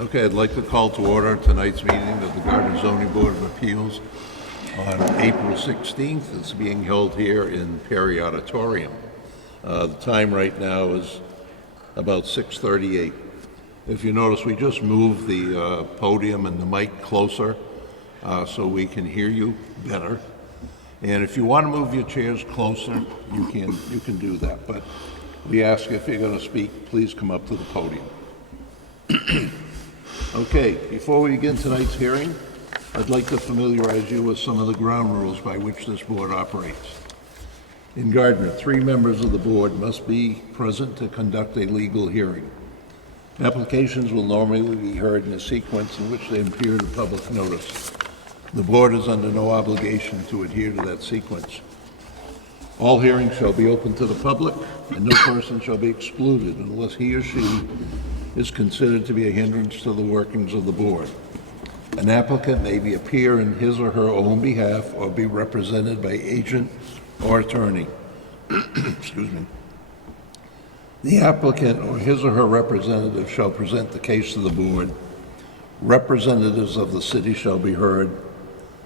Okay, I'd like to call to order tonight's meeting of the Gardner Zoning Board of Appeals on April 16th. It's being held here in Perry Auditorium. The time right now is about 6:38. If you notice, we just moved the podium and the mic closer so we can hear you better. And if you want to move your chairs closer, you can do that. But we ask if you're going to speak, please come up to the podium. Okay, before we begin tonight's hearing, I'd like to familiarize you with some of the ground rules by which this board operates. In Gardner, 3 members of the board must be present to conduct a legal hearing. Applications will normally be heard in a sequence in which they appear to public notice. The board is under no obligation to adhere to that sequence. All hearings shall be open to the public, and no person shall be excluded unless he or she is considered to be a hindrance to the workings of the board. An applicant may appear in his or her own behalf or be represented by agent or attorney. Excuse me. The applicant or his or her representative shall present the case to the board. Representatives of the city shall be heard.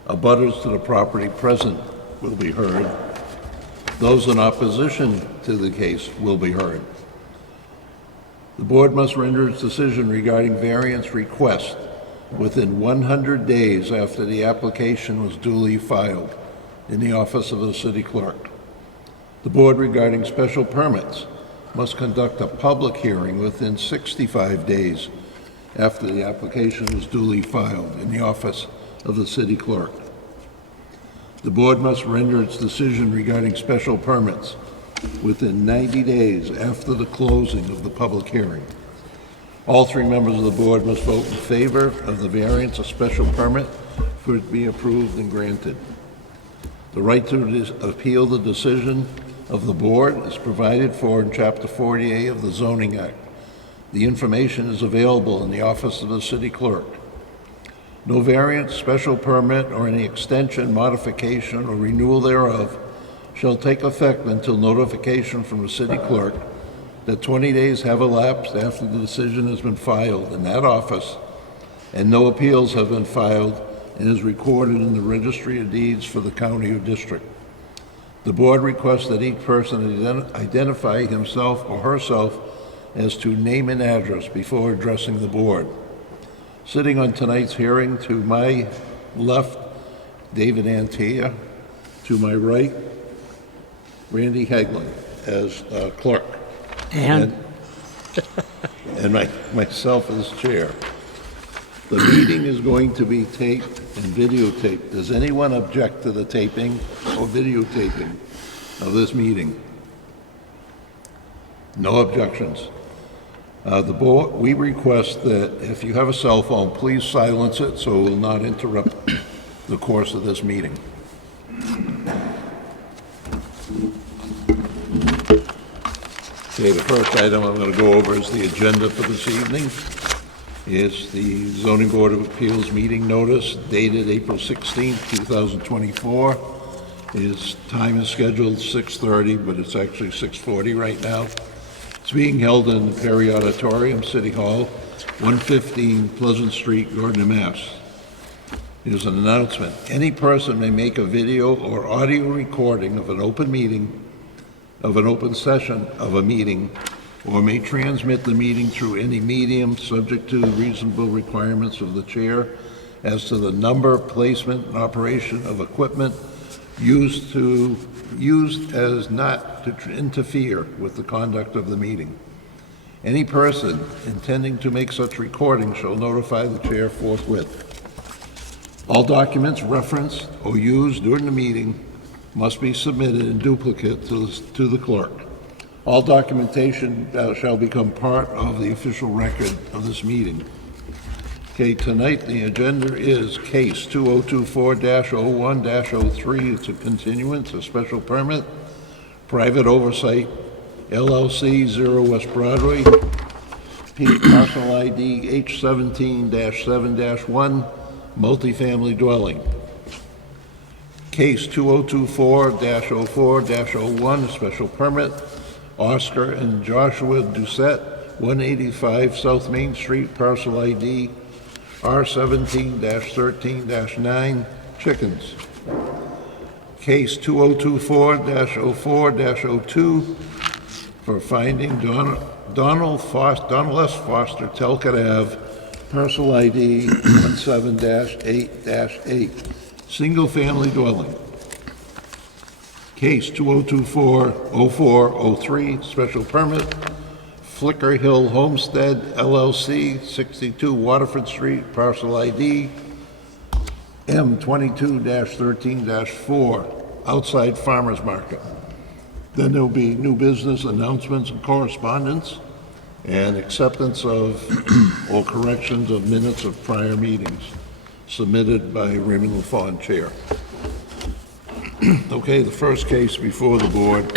Abutters to the property present will be heard. Those in opposition to the case will be heard. The board must render its decision regarding variance request within 100 days after the application was duly filed in the office of the city clerk. The board regarding special permits must conduct a public hearing within 65 days after the application was duly filed in the office of the city clerk. The board must render its decision regarding special permits within 90 days after the closing of the public hearing. All 3 members of the board must vote in favor of the variance or special permit for it to be approved and granted. The right to appeal the decision of the board is provided for in Chapter 48 of the Zoning Act. The information is available in the office of the city clerk. No variance, special permit, or any extension, modification, or renewal thereof shall take effect until notification from the city clerk that 20 days have elapsed after the decision has been filed in that office and no appeals have been filed and is recorded in the registry of deeds for the county or district. The board requests that each person identify himself or herself as to name and address before addressing the board. Sitting on tonight's hearing, to my left, David Antia. To my right, Randy Haglin as clerk. And myself as chair. The meeting is going to be taped and videotaped. Does anyone object to the taping or videotaping of this meeting? No objections. The board, we request that if you have a cell phone, please silence it so it will not interrupt the course of this meeting. Okay, the first item I'm going to go over is the agenda for this evening. It's the Zoning Board of Appeals meeting notice dated April 16, 2024. Its time is scheduled 6:30, but it's actually 6:40 right now. It's being held in the Perry Auditorium, City Hall, 115 Pleasant Street, Gardner, Mass. Here's an announcement. Any person may make a video or audio recording of an open meeting, of an open session of a meeting, or may transmit the meeting through any medium subject to the reasonable requirements of the chair as to the number, placement, and operation of equipment used as not to interfere with the conduct of the meeting. Any person intending to make such recording shall notify the chair forthwith. All documents referenced or used during the meeting must be submitted in duplicate to the clerk. All documentation shall become part of the official record of this meeting. Okay, tonight the agenda is case 2024-01-03. It's a continuance, a special permit, private oversight, LLC 0 West Broadway, parcel ID H17-7-1, multifamily dwelling. Case 2024-04-01, a special permit, Oscar and Joshua Doucette, 185 South Main Street, parcel ID R17-13-9, Chickens. Case 2024-04-02 for finding Donald S. Foster, Telkett Ave, parcel ID 17-8-8, single-family dwelling. Case 2024-04-03, special permit, Flicker Hill Homestead LLC, 62 Waterford Street, parcel ID M22-13-4, outside farmers market. Then there'll be new business announcements and correspondence, and acceptance of or corrections of minutes of prior meetings submitted by Raymond LaFawn, Chair. Okay, the first case before the board,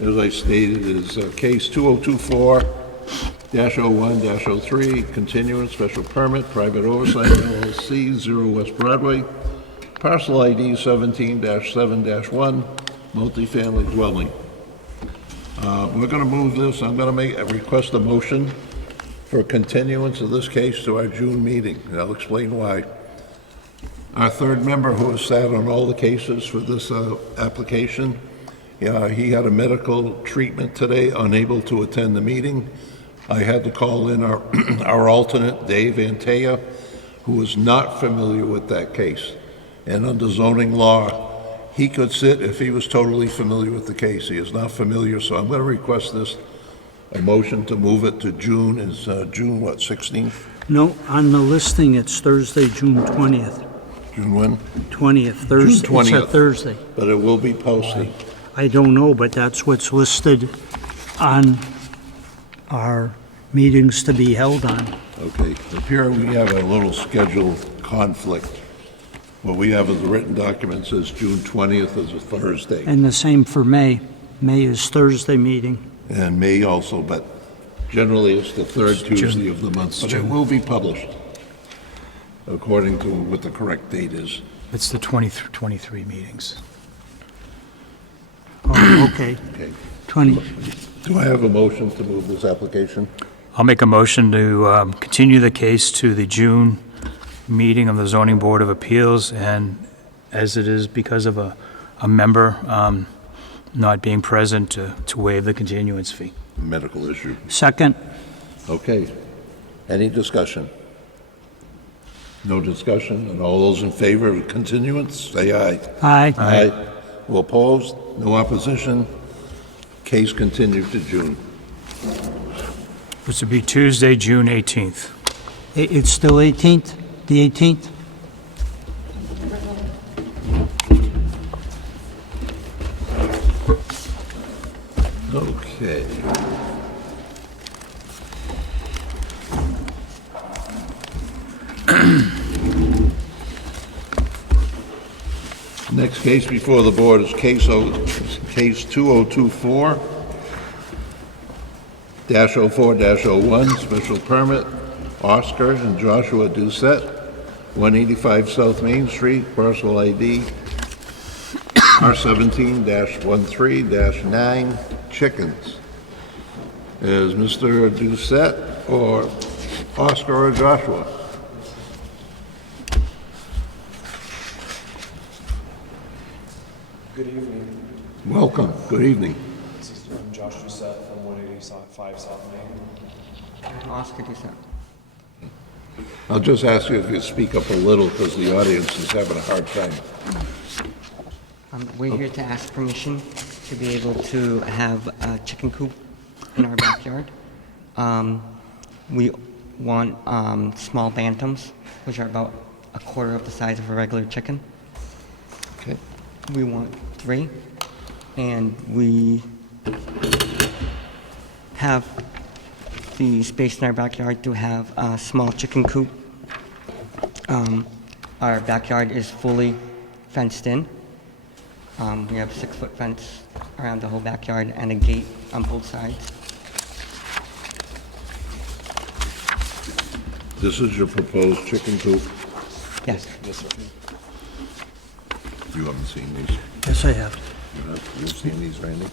as I stated, is case 2024-01-03, continuance, special permit, private oversight, LLC, 0 West Broadway, parcel ID 17-7-1, multifamily dwelling. We're going to move this. I'm going to request a motion for a continuance of this case to our June meeting, and I'll explain why. Our third member who has sat on all the cases for this application, he had a medical treatment today, unable to attend the meeting. I had to call in our alternate, Dave Antaya, who is not familiar with that case. And under zoning law, he could sit if he was totally familiar with the case. He is not familiar, so I'm going to request a motion to move it to June. Is June, what, 16th? No, on the listing, it's Thursday, June 20th. June when? 20th, Thursday. June 20th. It's a Thursday. But it will be posted. I don't know, but that's what's listed on our meetings to be held on. Okay, up here we have a little schedule conflict. What we have as a written document says June 20th is a Thursday. And the same for May. May is Thursday meeting. And May also, but generally it's the third Tuesday of the month. But it will be published according to what the correct date is. It's the 23 meetings. Oh, okay. Okay. 20. Do I have a motion to move this application? I'll make a motion to continue the case to the June meeting of the Zoning Board of Appeals, and as it is because of a member not being present, to waive the continuance fee. Medical issue. Second. Okay. Any discussion? No discussion, and all those in favor of continuance, say aye. Aye. Aye. All opposed? No opposition? Case continued to June. This would be Tuesday, June 18th. It's still 18th? The 18th? Okay. Next case before the board is case 2024-04-01, special permit, Oscar and Joshua Doucette, 185 South Main Street, parcel ID R17-13-9, Chickens. Is Mr. Doucette or Oscar or Joshua? Good evening. Welcome. Good evening. This is Josh Doucette from 185 South Main. Oscar Doucette. I'll just ask you if you speak up a little because the audience is having a hard time. We're here to ask permission to be able to have a chicken coop in our backyard. We want small bantams, which are about a quarter of the size of a regular chicken. Okay. We want 3, and we have the space in our backyard to have a small chicken coop. Our backyard is fully fenced in. We have a 6-foot fence around the whole backyard and a gate on both sides. This is your proposed chicken coop. Yes. Yes, sir. You haven't seen these. Yes, I have. You've seen these, Randy?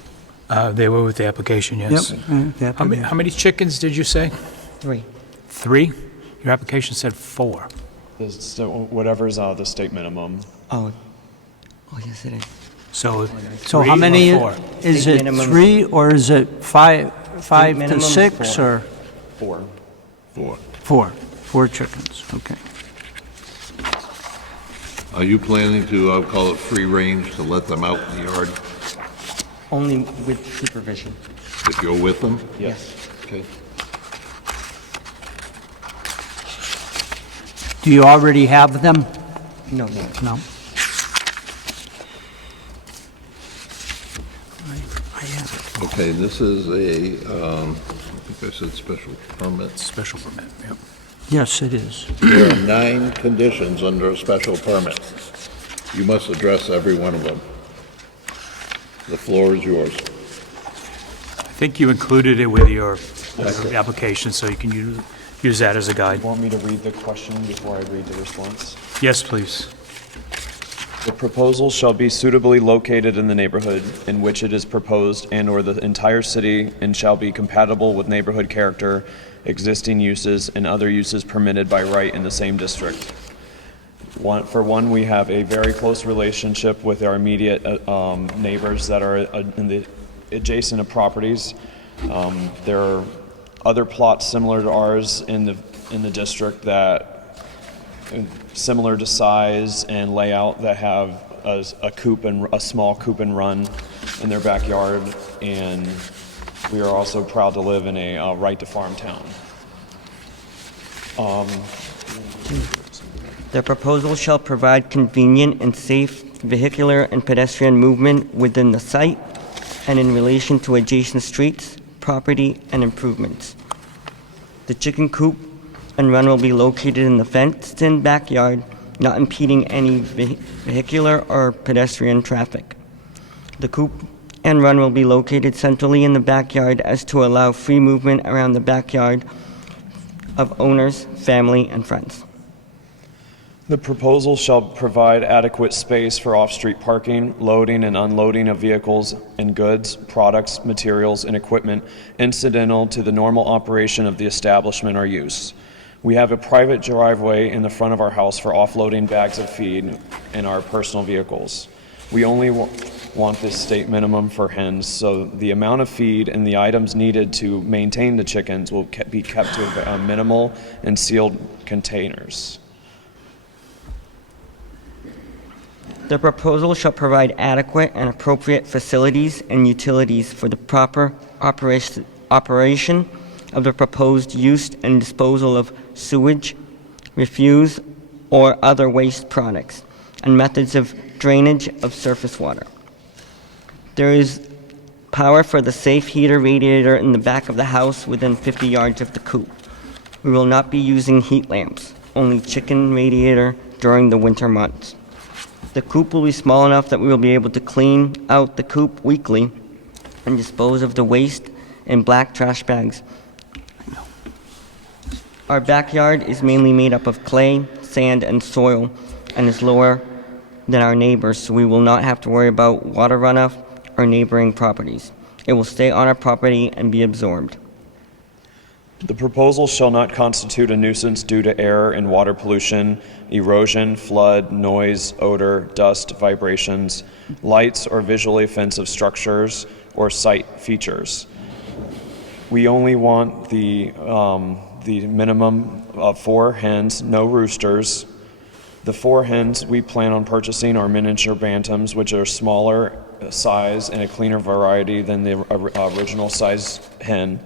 They were with the application, yes. Yep. How many chickens did you say? 3. 3? Your application said 4. Whatever's the state minimum. Oh, yes, it is. So So 3 how or many, 4? is State it minimum- 3 or is it 5 minimum to is 6 4. or 4. 4. 4? 4 chickens, okay. Are you planning to, I'll call it free range, to let them out in the yard Only with supervision. if you're with them? Yes. Okay. Do you already have them? No. No? I have it. Okay, this is I think I said special permit. Special permit, yep. Yes, it is. There are 9 conditions under a special permit. You must address every one of them. The floor is yours. I think you included it with your application, so you can use that as a guide. Want me to read the question before I read the response? Yes, please. The proposal shall be suitably located in the neighborhood in which it is proposed and/or the entire city, and shall be compatible with neighborhood character, existing uses, and other uses permitted by right in the same district. For one, we have a very close relationship with our immediate neighbors that are in the adjacent properties. There are other plots similar to ours in the district that similar to size and layout that have a small coop and run in their backyard, and we are also proud to live in a right to farm town. The proposal shall provide convenient and safe vehicular and pedestrian movement within the site and in relation to adjacent streets, property, and improvements. The chicken coop and run will be located in the fenced-in backyard, not impeding any vehicular or pedestrian traffic. The coop and run will be located centrally in the backyard as to allow free movement around the backyard of owners, family, and friends. The proposal shall provide adequate space for off-street parking, loading and unloading of vehicles and goods, products, materials, and equipment incidental to the normal operation of the establishment or use. We have a private driveway in the front of our house for offloading bags of feed and our personal vehicles. We only want this state minimum for hens, so the amount of feed and the items needed to maintain the chickens will be kept to a minimal and sealed containers. The proposal shall provide adequate and appropriate facilities and utilities for the proper operation of the proposed use and disposal of sewage, refuse, or other waste products, and methods of drainage of surface water. There is power for the safe heater radiator in the back of the house within 50 yards of the coop. We will not be using heat lamps, only chicken radiator during the winter months. The coop will be small enough that we will be able to clean out the coop weekly and dispose of the waste in black trash bags. Our backyard is mainly made up of clay, sand, and soil, and is lower than our neighbors, so we will not have to worry about water runoff or neighboring properties. It will stay on our property and be absorbed. The proposal shall not constitute a nuisance due to air and water pollution, erosion, flood, noise, odor, dust, vibrations, lights, or visually offensive structures or site features. We only want the minimum of 4 hens, no roosters. The 4 hens we plan on purchasing are miniature bantams, which are smaller size and a cleaner variety than the original size hen.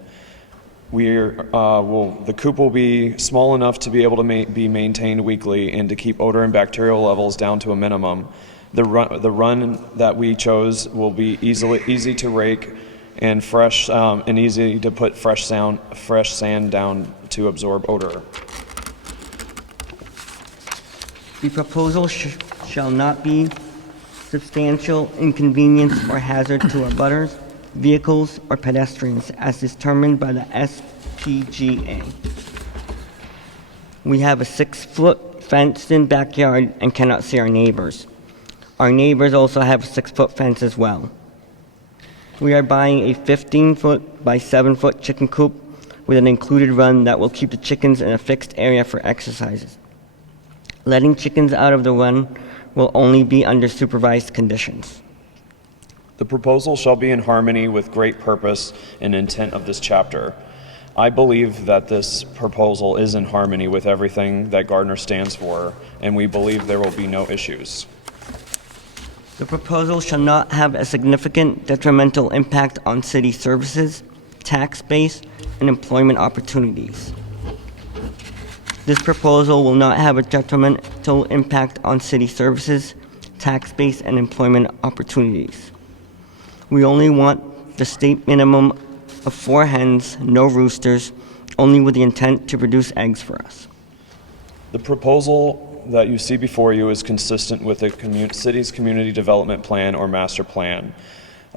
The coop will be small enough to be able to be maintained weekly and to keep odor and bacterial levels down to a minimum. The run that we chose will be easy to rake and fresh and easy to put fresh sand down to absorb odor. The proposal shall not be substantial inconvenience or hazard to abutters, vehicles, or pedestrians as determined by the SPGA. We have a 6-foot fenced-in backyard and cannot see our neighbors. Our neighbors also have a 6-foot fence as well. We are buying a 15-foot by 7-foot chicken coop with an included run that will keep the chickens in a fixed area for exercises. Letting chickens out of the run will only be under supervised conditions. The proposal shall be in harmony with great purpose and intent of this chapter. I believe that this proposal is in harmony with everything that Gardner stands for, and we believe there will be no issues. The proposal shall not have a significant detrimental impact on city services, tax base, and employment opportunities. This proposal will not have a detrimental impact on city services, tax base, and employment opportunities. We only want the state minimum of 4 hens, no roosters, only with the intent to produce eggs for us. The proposal that you see before you is consistent with the city's community development plan or master plan.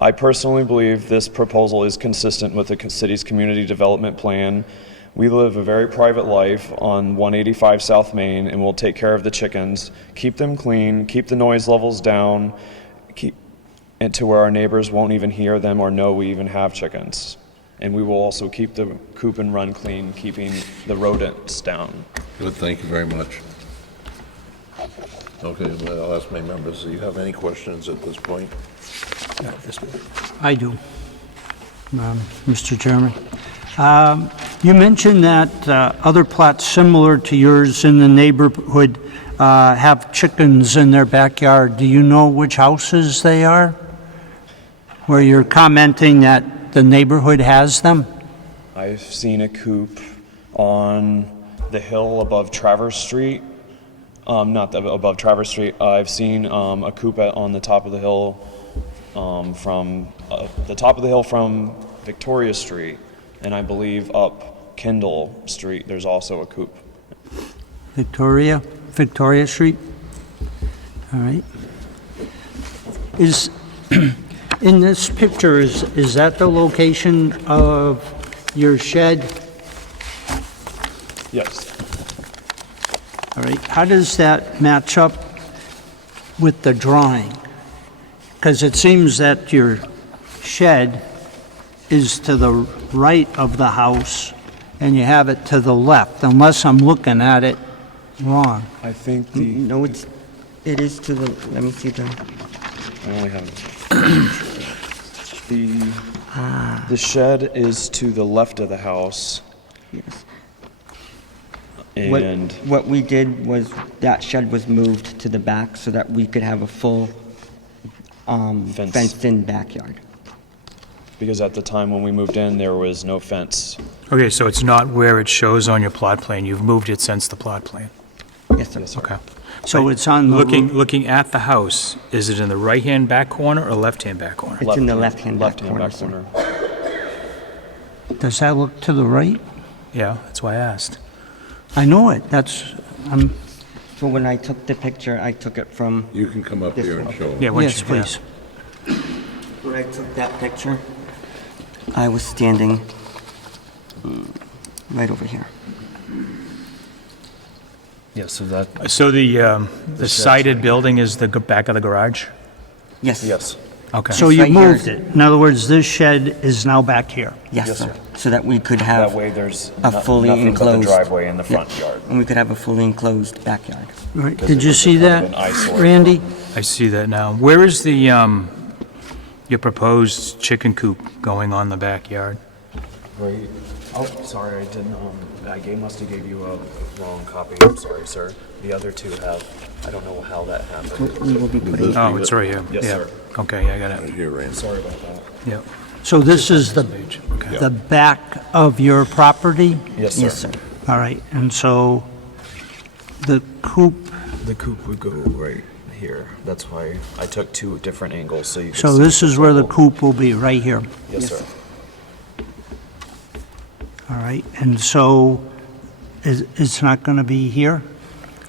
I personally believe this proposal is consistent with the city's community development plan. We live a very private life on 185 South Main, and we'll take care of the chickens, keep them clean, keep the noise levels down, and to where our neighbors won't even hear them or know we even have chickens. And we will also keep the coop and run clean, keeping the rodents down. Good, thank you very much. Okay, well, I'll ask my members, do you have any questions at this point? I do, Mr. Chairman. You mentioned that other plots similar to yours in the neighborhood have chickens in their backyard. Do you know which houses they are? Where you're commenting that the neighborhood has them? I've seen a coop on the hill above Traverse Street. Above Traverse Street. I've seen a coop on the top of the hill from Victoria Street, and I believe up Kendall Street there's also a coop. Victoria Street? All right. Is, in this picture, is that the location of your shed? Yes. All right. How does that match up with the drawing? Because it seems that your shed is to the right of the house and you have it to the left, unless I'm looking at it wrong. I think No, it is to the, let me see the, I only have the shed is to the left of the house, yes. and What we did was that shed was moved to the back so that we could have a full fenced-in backyard. because at the time when we moved in, there was no fence. Okay, so it's not where it shows on your plot plan. You've moved it since the plot plan. Yes, sir. Okay. So it's on the... Looking at the house, is it in the right-hand back corner or left-hand back corner? It's in the left-hand back corner, sir. corner. Does that look to the right? Yeah, that's why I asked. I know it. That's... So when I took the picture, I took it from, You can come up This here and one. show them. Yeah, why don't Yes, you- yeah. please. when I took that picture, I was standing right over here. Yeah, so that. So the sided building is the back of the garage? Yes. Yes. Okay. So you right here. moved it. In other words, this shed is now back here. Yes, Yes, sir. sir. So that we could have That way there's a fully nothing but the enclosed driveway in the Yeah. front yard. And we could have a fully enclosed backyard. All right. Because Did it you was see kind of that, an eyesore. Randy? I see that now. Where is the, your proposed chicken coop going on the backyard? Right. Oh, sorry, I didn't, must have gave you a wrong copy. I'm sorry, sir. The other two have, I don't know how that happened. We will be putting, Oh, it's right here. Yes, Yeah. sir. Okay, I got Right it. here, Randy. Sorry about that. Yeah. So this is the Okay. the back of your property? Yes, sir. yes, sir. All right. And so the coop, The coop would go right here. That's why I took two different angles so you could so see this is where the circle. coop will be, right here. Yes, sir. All right. And so it's not going to be here?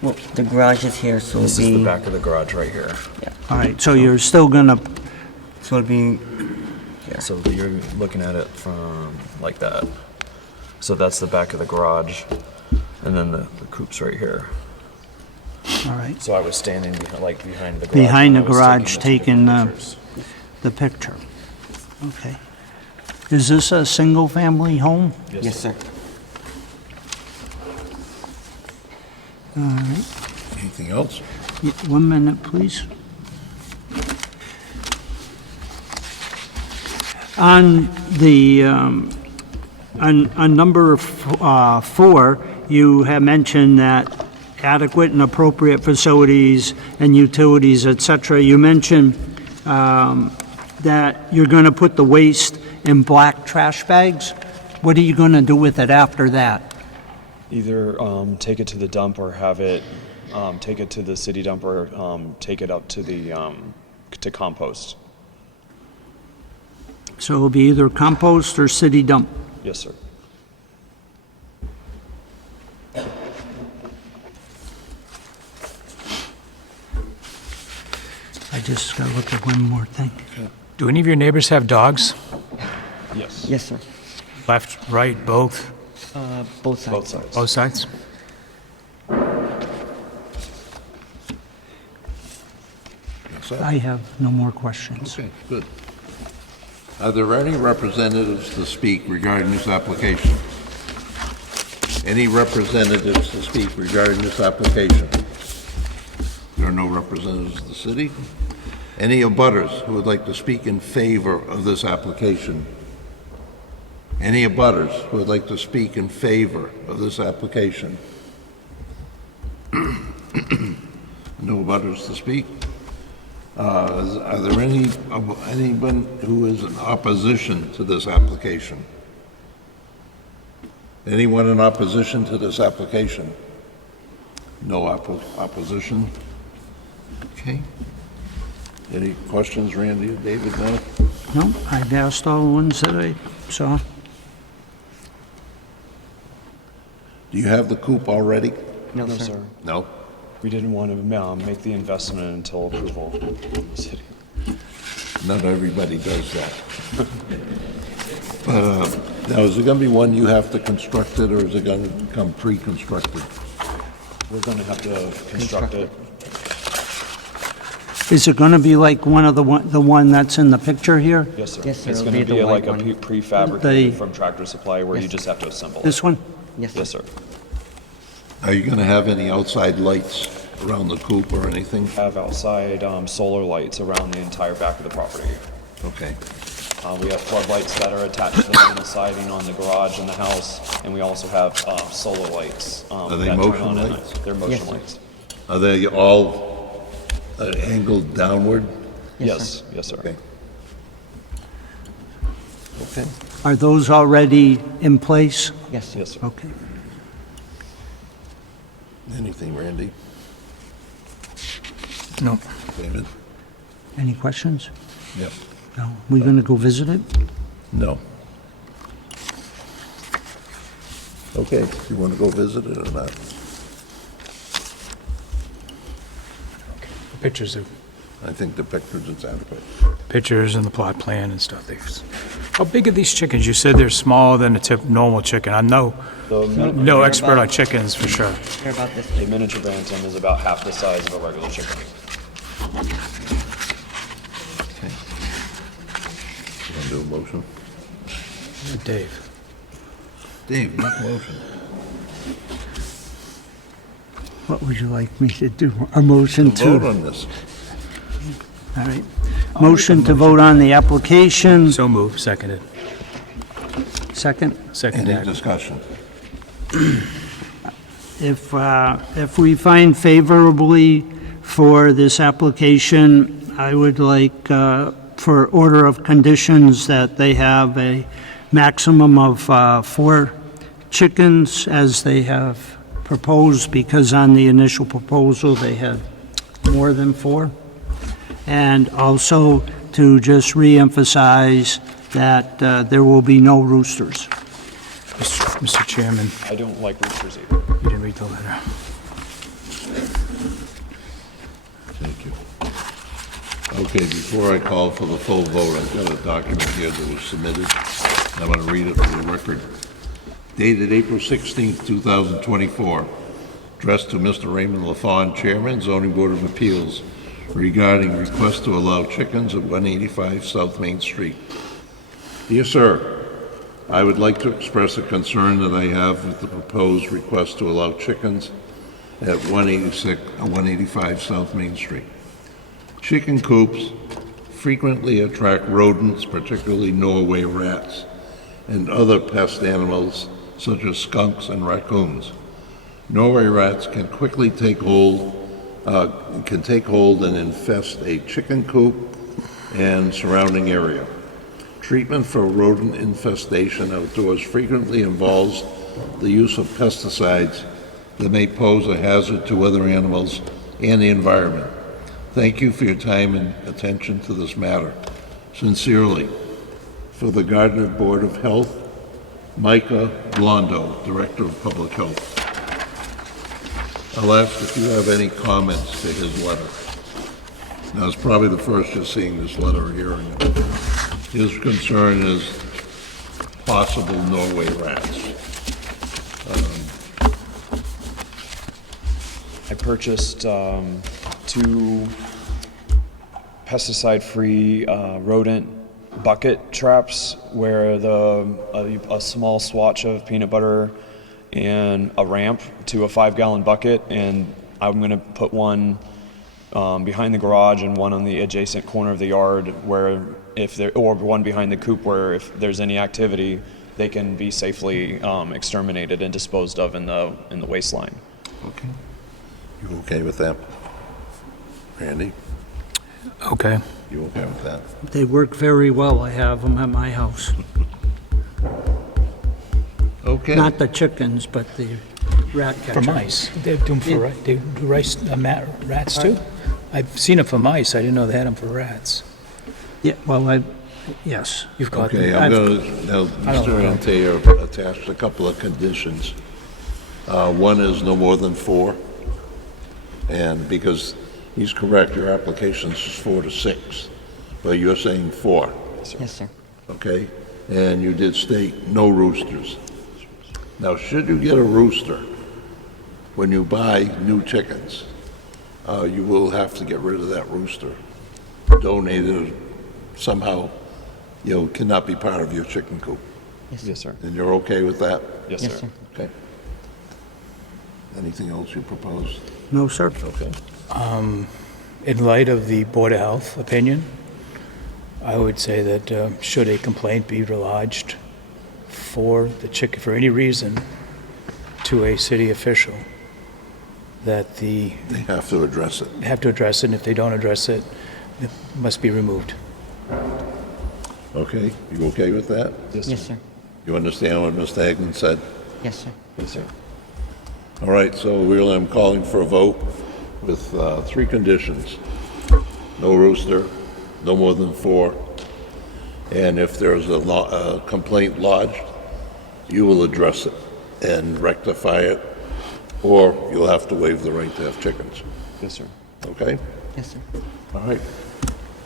Well, the garage is here, so This it'll is be, the back of the garage right here. All right. So you're still going to, so it'll be, So you're looking at it from like that. So that's the back of the garage, and then the coop's right here. all right, So I was standing behind the garage. Behind when the I was garage, two taking, different pictures. the picture. Okay. Is this a single-family home? Yes, sir. Anything else? 1 minute, please. On the, on number 4, you have mentioned that adequate and appropriate facilities and utilities, et cetera. You mentioned that you're going to put the waste in black trash bags. What are you going to do with it after that? Either take it to the dump or have it, take it to the city dump or take it up to the, to compost. So it'll be either compost or city dump. Yes, sir. I just got to look at one more thing. Do any of your neighbors have dogs? Yes. Yes, sir. Left, right, both? Both sides. Both sides. Both sides? That's all? I have no more questions. Okay, good. Are there any representatives to speak regarding this application? Any representatives to speak regarding this application? There are no representatives of the city. Any abutters who would like to speak in favor of this application? Any abutters who would like to speak in favor of this application? No abutters to speak? Are there anyone who is in opposition to this application? Anyone in opposition to this application? No opposition? Okay. Any questions, Randy or David, no? No, I've asked all the ones that I saw. Do you have the coop already? No, No, sir. sir. No? We didn't want to make the investment until approval from the city. Not everybody does that. But, now, is it gonna be one you have to construct it, or is it gonna come pre-constructed? We're going to have to construct it. Is it going to be like one of the one that's in the picture here? Yes, sir. Yes, sir, It's it'll going to be the be like white a one. prefabricated The- from Tractor Supply where you Yes. just have to assemble it. This one? Yes, sir. Yes, sir. Are you gonna have any outside lights around the coop or anything? Have outside solar lights around the entire back of the property. Okay. We have floodlights that are attached to the vinyl siding on the garage and the house, and we also have solar lights. Are they that turn motion on at lights? night. They're motion Yes, sir. lights. Are they all angled downward? Yes, yes, sir. Okay. Okay. Are those already in place? Yes, sir. Yes, sir. Okay. Anything, Randy? No. David? Any questions? Yep. No. We going to go visit it? No. Okay, you want to go visit it or not? Pictures of, I think the pictures is adequate. pictures and the plot plan and stuff. How big are these chickens? You said they're smaller than a normal chicken. I'm no expert on chickens for sure. They're about this A big. miniature bantam is about half the size of a regular chicken. Okay. You want to do a motion? Dave. Dave, make a motion. What would you like me to do? A motion Vote to? on this. All right. Motion to vote on the application. So moved, seconded. Second. Seconded. Any discussion? If we find favorably for this application, I would like, for order of conditions, that they have a maximum of 4 chickens as they have proposed, because on the initial proposal, they had more than 4. And also to just reemphasize that there will be no roosters. Mr. Chairman, I don't like roosters either. you didn't read the letter. Thank you. Okay, before I call for the full vote, I've got a document here that was submitted. I'm going to read it for the record. Dated April 16th, 2024, addressed to Mr. Raymond LaFawn, Chairman, Zoning Board of Appeals, regarding request to allow chickens at 185 South Main Street. Dear sir, I would like to express a concern that I have with the proposed request to allow chickens at 185 South Main Street. Chicken coops frequently attract rodents, particularly Norway rats, and other pest animals such as skunks and raccoons. Norway rats can quickly take hold and infest a chicken coop and surrounding area. Treatment for rodent infestation outdoors frequently involves the use of pesticides that may pose a hazard to other animals and the environment. Thank you for your time and attention to this matter. Sincerely, for the Gardner Board of Health, Micah Blondo, Director of Public Health. I'll ask if you have any comments to his letter. Now, it's probably the first you're seeing this letter here. His concern is possible Norway rats. I purchased 2 pesticide-free rodent bucket traps where a small swatch of peanut butter and a ramp to a 5-gallon bucket, and I'm going to put one behind the garage and one on the adjacent corner of the yard where or one behind the coop where if there's any activity, they can be safely exterminated and disposed of in the wasteline. Okay. You okay with that? Randy, Okay. you okay with that? They work very well. I have them at my house. Okay. Not the chickens, but the rat For catchers. mice. They do them for, they do rats too? I've seen them for mice. I didn't know they had them for rats. Yeah, well, yes. You've got Okay, them. I'm gonna, now, I don't Mr. know. Ante attached a couple of conditions. One is no more than 4, and because he's correct, your application is 4 to 6, but you're saying 4, Yes, sir. okay? And you did state no roosters. Now, should you get a rooster, when you buy new chickens, you will have to get rid of that rooster. Donate it somehow, cannot be part of your chicken coop. Yes, sir. And you're okay with that? Yes, Yes, sir. sir. Okay. Anything else you propose? No, sir. Okay. In light of the Board of Health opinion, I would say that should a complaint be lodged for the chicken, for any reason, to a city official, that They have to address it. have to address it, and if they don't address it, it must be removed. Okay, you okay with that? Yes, sir. You understand what Mr. Hagan said? Yes, sir. Yes, sir. All right, so really I'm calling for a vote with 3 conditions. No rooster, no more than 4, and if there's a complaint lodged, you will address it and rectify it, or you'll have to waive the right to have chickens. Yes, sir. Okay? Yes, sir. All right.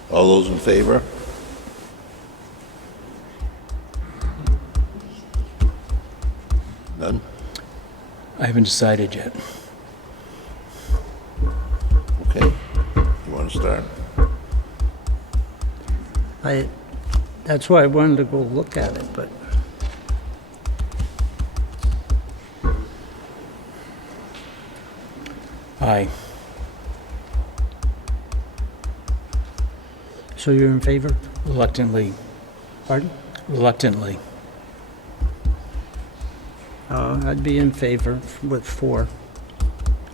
All those in favor? None? I haven't decided yet. Okay. You want to start? That's why I wanted to go look at it, but Aye. so you're in favor? Reluctantly. Pardon? Reluctantly. I'd be in favor with 4.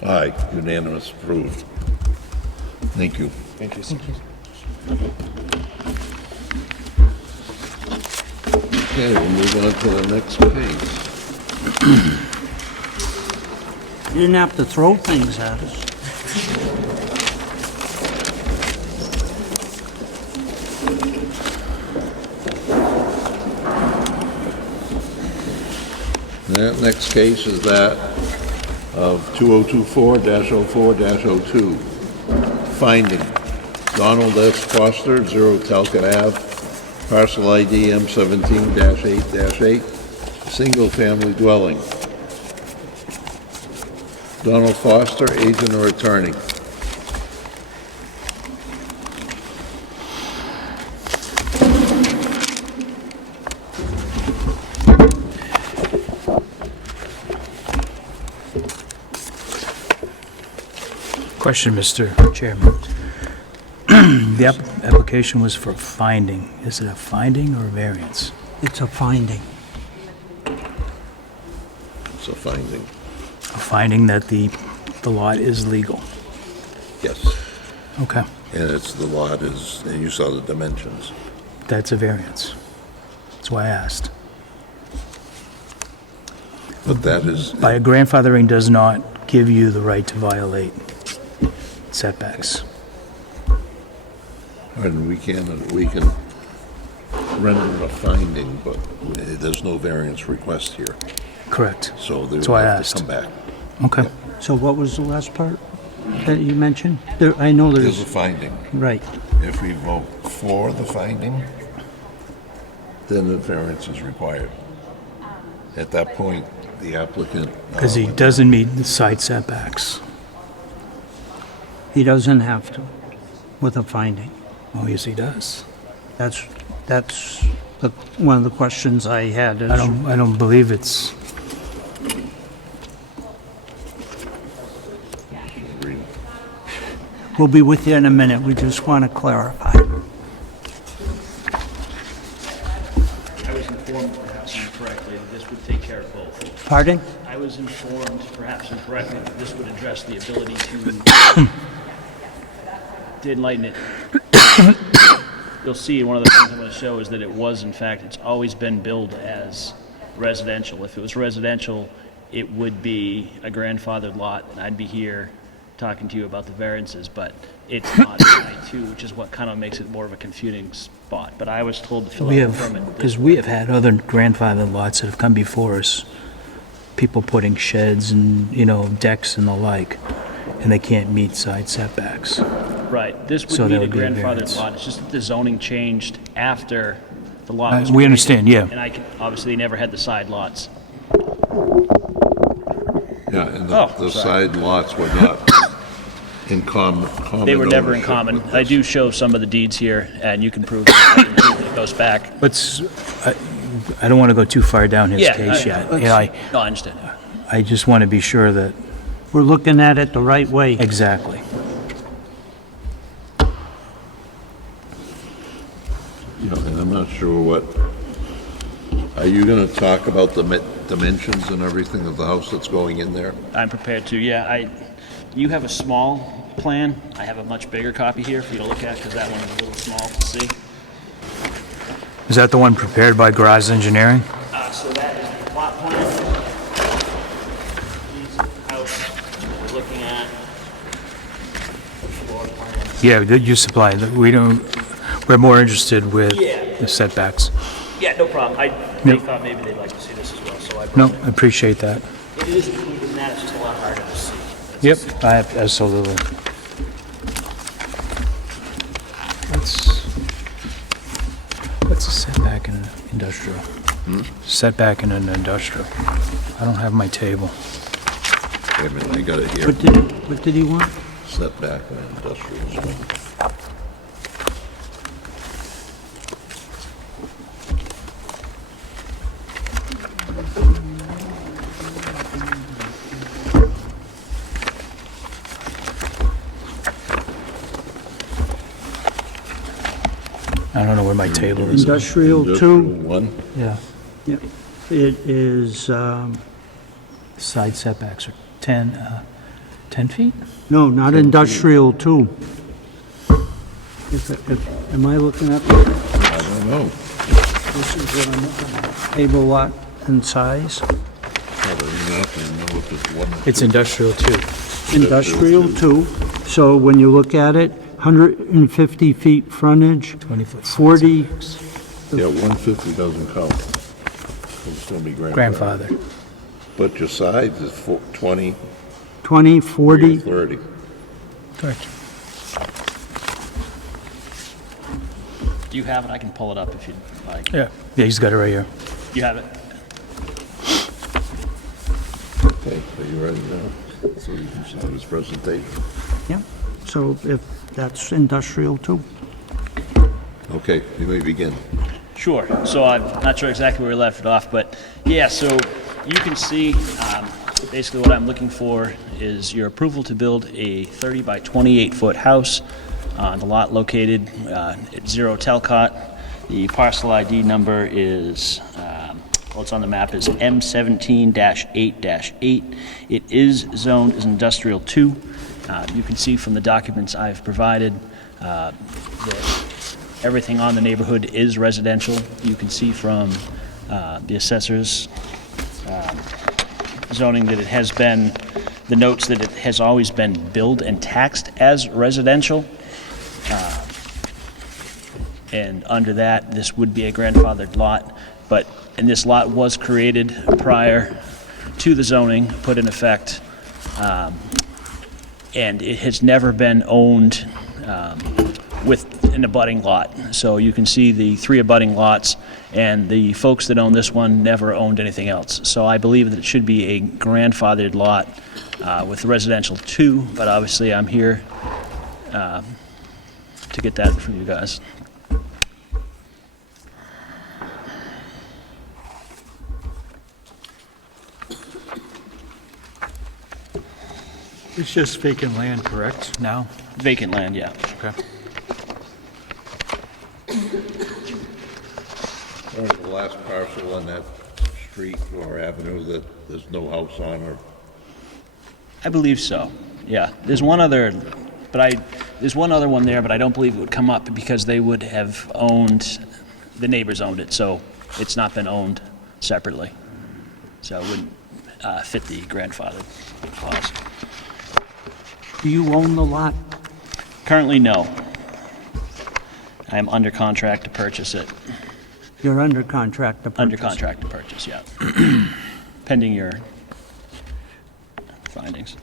Aye, unanimous, approved. Thank you. Thank you, sir. Okay, we'll move on to the next case. You didn't have to throw things at us. That next case is that of 2024-04-02. Finding Donald S. Foster, 0 Talcott Ave, parcel ID M17-8-8, single-family dwelling. Donald Foster, agent or attorney. Question, Mr. Chairman. The application was for finding. Is it a finding or a variance? It's a finding. It's a finding. A finding that the lot is legal. Yes. Okay, And it's, the lot is, and you saw the dimensions. that's a variance. That's why I asked. But that is, By grandfathering does not give you the right to violate setbacks. and we can render a finding, but there's no variance request here. Correct. So they That's will why I have to asked. come back. Okay. So what was the last part that you mentioned? I know There's a there's, finding. right. If we vote for the finding, then the variance is required. At that point, the applicant... Because he doesn't meet the side setbacks. He doesn't have to with a finding. Oh, yes, he does. That's one of the questions I had. is- I don't believe it's, We'll be with you in a minute. We just want to clarify. I was informed, perhaps incorrectly, that this would take care of both. Pardon? I was informed, perhaps incorrectly, that this would address the ability to enlighten it. You'll see, one of the things I'm going to show is that it was, in fact, it's always been billed as residential. If it was residential, it would be a grandfathered lot, and I'd be here talking to you about the variances, but it's not I-2, which is what kind of makes it more of a confusing spot. But I was told to fill we out the have, permit. because we have had other grandfathered lots that have come before us, people putting sheds and, decks and the like, and they can't meet side setbacks. Right, this So would that meet a would be a grandfathered variance. lot, it's just that the zoning changed after the lot was We created. understand, yeah. And obviously, they never had the side lots. Yeah, and Oh, the sorry. side lots were not in common They were never in ownership common. with I this. do show some of the deeds here, and you can prove that it goes back. But I don't want to go too far down his Yeah, case I- yet. No, I understand. I just want to be sure that, We're looking at it the right way. exactly. Yeah, and I'm not sure what, are you gonna talk about the dimensions and everything of the house that's going in there? I'm prepared to, yeah. You have a small plan. I have a much bigger copy here for you to look at, because that one is a little small to see. Is that the one prepared by Graz Engineering? So that is the plot plan. Here's the house we're looking at. Floor plan. Yeah, that you supplied. We're more interested with Yeah. the setbacks. Yeah, no problem. They Yep. thought maybe they'd like to see this as well, so I No, brought I appreciate that. it. It is included in that, it's just a lot harder to see. Yep, absolutely. What's a setback in an industrial? Setback in an industrial. I don't have my table. Wait a minute, I got it here, What did he want? setback and industrial zone. I don't know where my table is. Industrial Industrial 2. one, Yeah. Yep. It is, Side setbacks are 10 feet? no, not industrial 2. Am I looking at, I don't know. this is what I'm looking at. Table lot and size? Probably not, I know if it's one. It's industrial too. Industrial 2. So when you look at it, 150 feet frontage, 20-foot. 40, Yeah, 150 doesn't count. It's gonna be grandfather. Grandfather. But your sides is 20, 20, 40. 30. Correct. Do you have it? I can pull it up if you'd like. Yeah, he's got it right here. You have it? Okay, so you ready now? So you can start his presentation. Yeah. So if that's industrial 2. Okay, you may begin. Sure. So I'm not sure exactly where we left it off, but yeah, so you can see Basically, what I'm looking for is your approval to build a 30 by 28-foot house on the lot located at 0 Telcott. The parcel ID number is, well, it's on the map, is M17-8-8. It is zoned as Industrial 2. You can see from the documents I've provided that everything on the neighborhood is residential. You can see from the assessor's zoning that it has been, the notes that it has always been billed and taxed as residential. And under that, this would be a grandfathered lot, and this lot was created prior to the zoning, put in effect, and it has never been owned with an abutting lot. So you can see the 3 abutting lots, and the folks that own this one never owned anything else. So I believe that it should be a grandfathered lot with residential 2, but obviously I'm here to get that from you guys. It's just vacant land, correct, now? Vacant land, yeah. Okay. Or the last parcel on that street or avenue that there's no house on, or I believe so, yeah. There's one other, there's one other one there, but I don't believe it would come up because they would have owned, the neighbors owned it, so it's not been owned separately. So it wouldn't fit the grandfather clause. Do you own the lot? Currently, no. I am under contract to purchase it. You're under contract to purchase? Under contract to purchase, yeah. Pending your findings.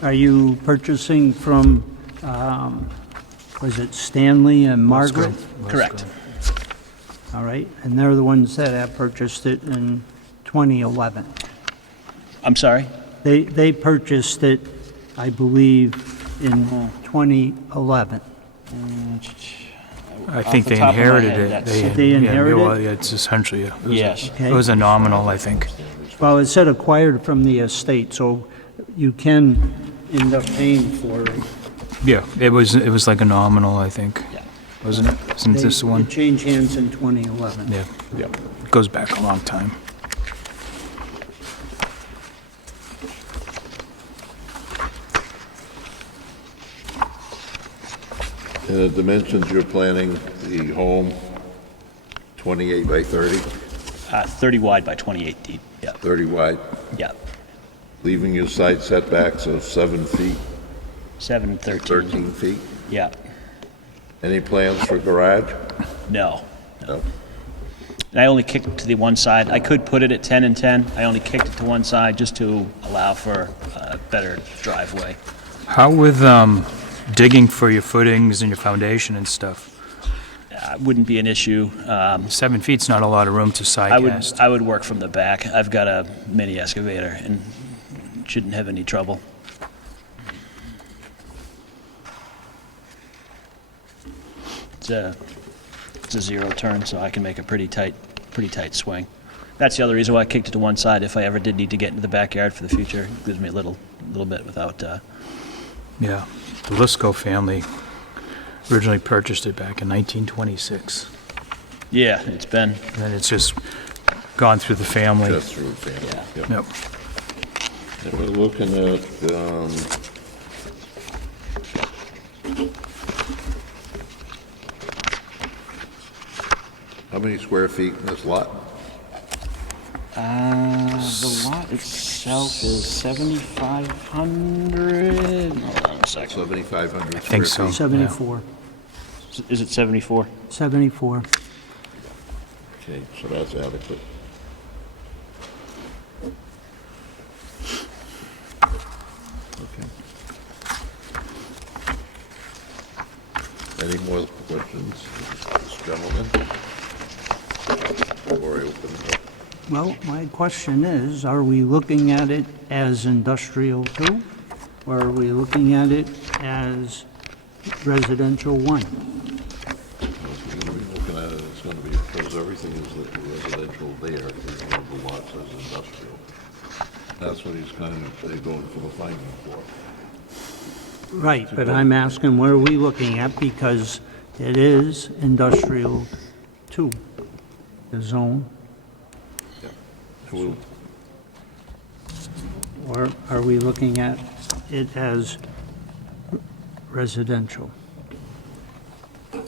Are you purchasing from, was it Stanley and Margaret? Correct. All right, and they're the ones that have purchased it in 2011. I'm sorry? They purchased it, I believe, in 2011. I think the they top of my inherited head, it. that's- They inherited well, it? yeah, it's essentially, Yes. Okay. it was a nominal, I think. Well, it said acquired from the estate, so you can end up paying for it. Yeah, it was like a nominal, I think, Yeah. wasn't it? Isn't this the one? It changed hands in 2011. Yeah, yeah. It goes back a long time. in the dimensions you're planning the home, 28 by 30, 30 wide by 28 deep, yeah, 30 wide, yeah. leaving your side setbacks of 7 feet, 7 and 13. 13 feet. Yeah, Any plans for garage? no. No. And I only kicked it to the one side. I could put it at 10 and 10. I only kicked it to one side just to allow for a better driveway. How with digging for your footings and your foundation and stuff? Wouldn't be an issue. 7 feet's not a lot of room to sidecast. I would work from the back. I've got a mini excavator and shouldn't have any trouble. It's a zero turn, so I can make a pretty tight swing. That's the other reason why I kicked it to one side. If I ever did need to get into the backyard for the future, it gives me a little bit without. Yeah, the Lisco family originally purchased it back in 1926, Yeah, it's been. and then it's just gone through the family. Just through the family. Yeah. Yep. Yep. And we're looking at, how many square feet in this lot? The lot itself is 7,500. Hold on a second. 7,500 square feet? I think so. 74. Is it 74? 74. Okay, so that's adequate. Okay. Any more questions, this gentleman? Before I open it up. Well, my question is, are we looking at it as industrial 2? Or are we looking at it as residential 1? We're looking at it, it's gonna be, because everything is residential there, there's one of the lots as industrial. That's what they're going for the finding for. Right, but I'm asking, what are we looking at? Because it is industrial too, the zone. We'll- Or are we looking at it as residential? I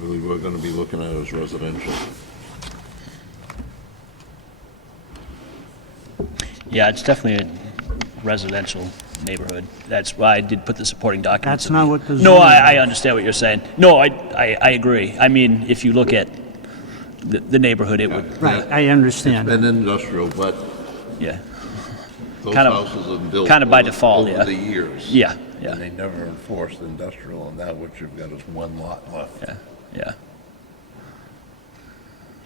believe we're gonna be looking at it as residential. Yeah, it's definitely a residential neighborhood. That's why I did put the supporting documents. That's not what the No, zoning- I understand what you're saying. No, I agree. I mean, if you look at the neighborhood, it would, Right, I understand. Been industrial, but yeah, those Kind of- houses have been built. kind of by over- default, yeah. Over the years. Yeah, yeah. And they never enforced industrial, and now what you've got is one lot left. yeah, yeah.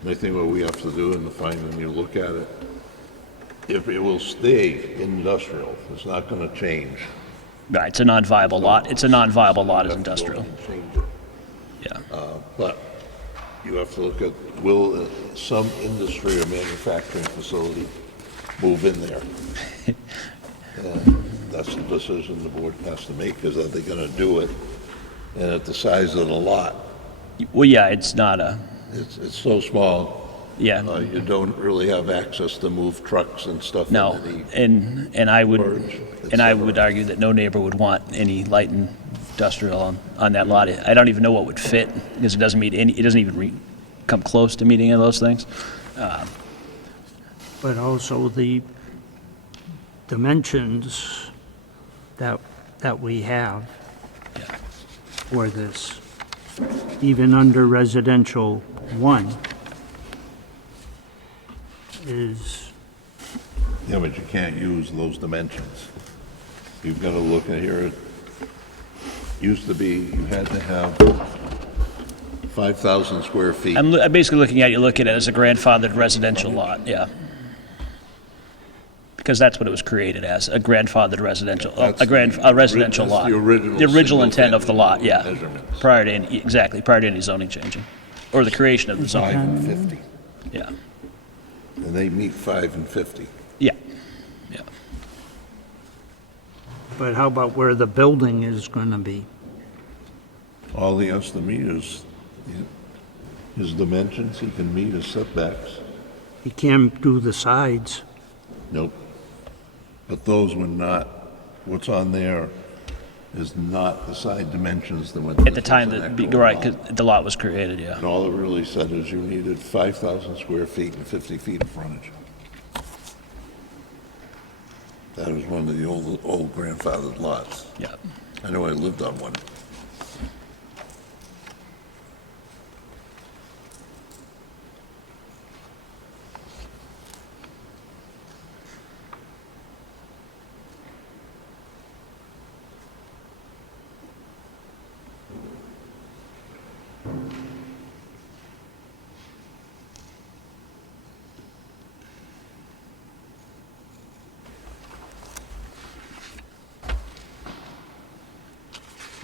And I think what we have to do in the finding, you look at it, if it will stay industrial, it's not gonna change. Right, it's a non-viable lot. It's a non-viable lot as You have to go industrial. and change it. Yeah, But you have to look at, will some industry or manufacturing facility move in there? And that's the decision the board has to make, is are they gonna do it? And at the size of the lot, well, yeah, it's not a, it's so small, yeah, you don't really have access to move trucks and stuff no. underneath. And I would, Storage, and I etc. would argue that no neighbor would want any light industrial on that lot. I don't even know what would fit, because it doesn't meet any, it doesn't even come close to meeting any of those things. But also the dimensions that we have for this, even under residential 1, is, Yeah, but you can't use those dimensions. You've got to look at here, it used to be, you had to have 5,000 square feet. I'm basically looking at, you look at it as a grandfathered residential lot, yeah. Because that's what it was created as, a grandfathered residential, That's a residential that's lot. the original The original intent of the lot, single-family yeah. measurements. Prior to any, exactly, prior to any zoning changing, or the creation of the 5 zoning, and 50, yeah, and they meet 5 and 50. yeah, yeah. but how about where the building is going to be? All he has to meet is his dimensions, he can meet his setbacks. You can't do the sides. Nope. But those were not, what's on there is not the side dimensions that went. At the time that, right, because the lot was created, yeah. And all it really said is you needed 5,000 square feet and 50 feet of frontage. That was one of the old grandfathered lots. Yeah. I know I lived on one.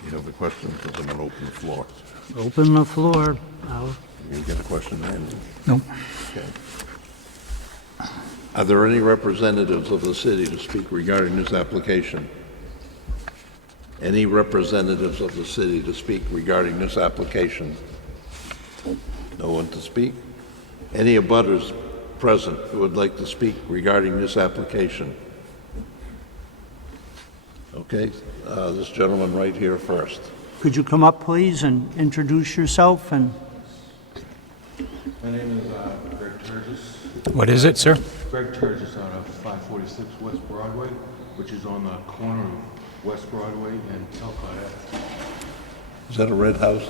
You have a question, because I'm going to open the floor. Open the floor. I'll- You get a question, Andy? No. Okay. Are there any representatives of the city to speak regarding this application? Any representatives of the city to speak regarding this application? No one to speak? Any abutters present who would like to speak regarding this application? Okay, this gentleman right here first. Could you come up, please, and introduce yourself? And My name is Greg Turgis. What is it, sir? Greg Turgis out of 546 West Broadway, which is on the corner of West Broadway and Telcott Ave. Is that a red house?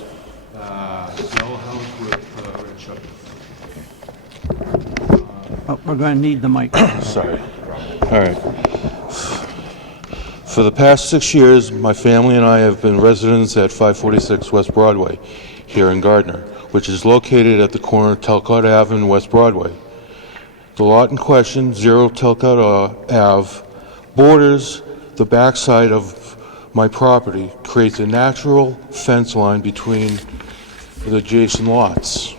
Yellow house with red shutters. oh, we're going to need the mic. Sorry. All right. For the past 6 years, my family and I have been residents at 546 West Broadway here in Gardner, which is located at the corner of Telcott Ave and West Broadway. The lot in question, 0 Telcott Ave, borders the backside of my property, creates a natural fence line between the adjacent lots.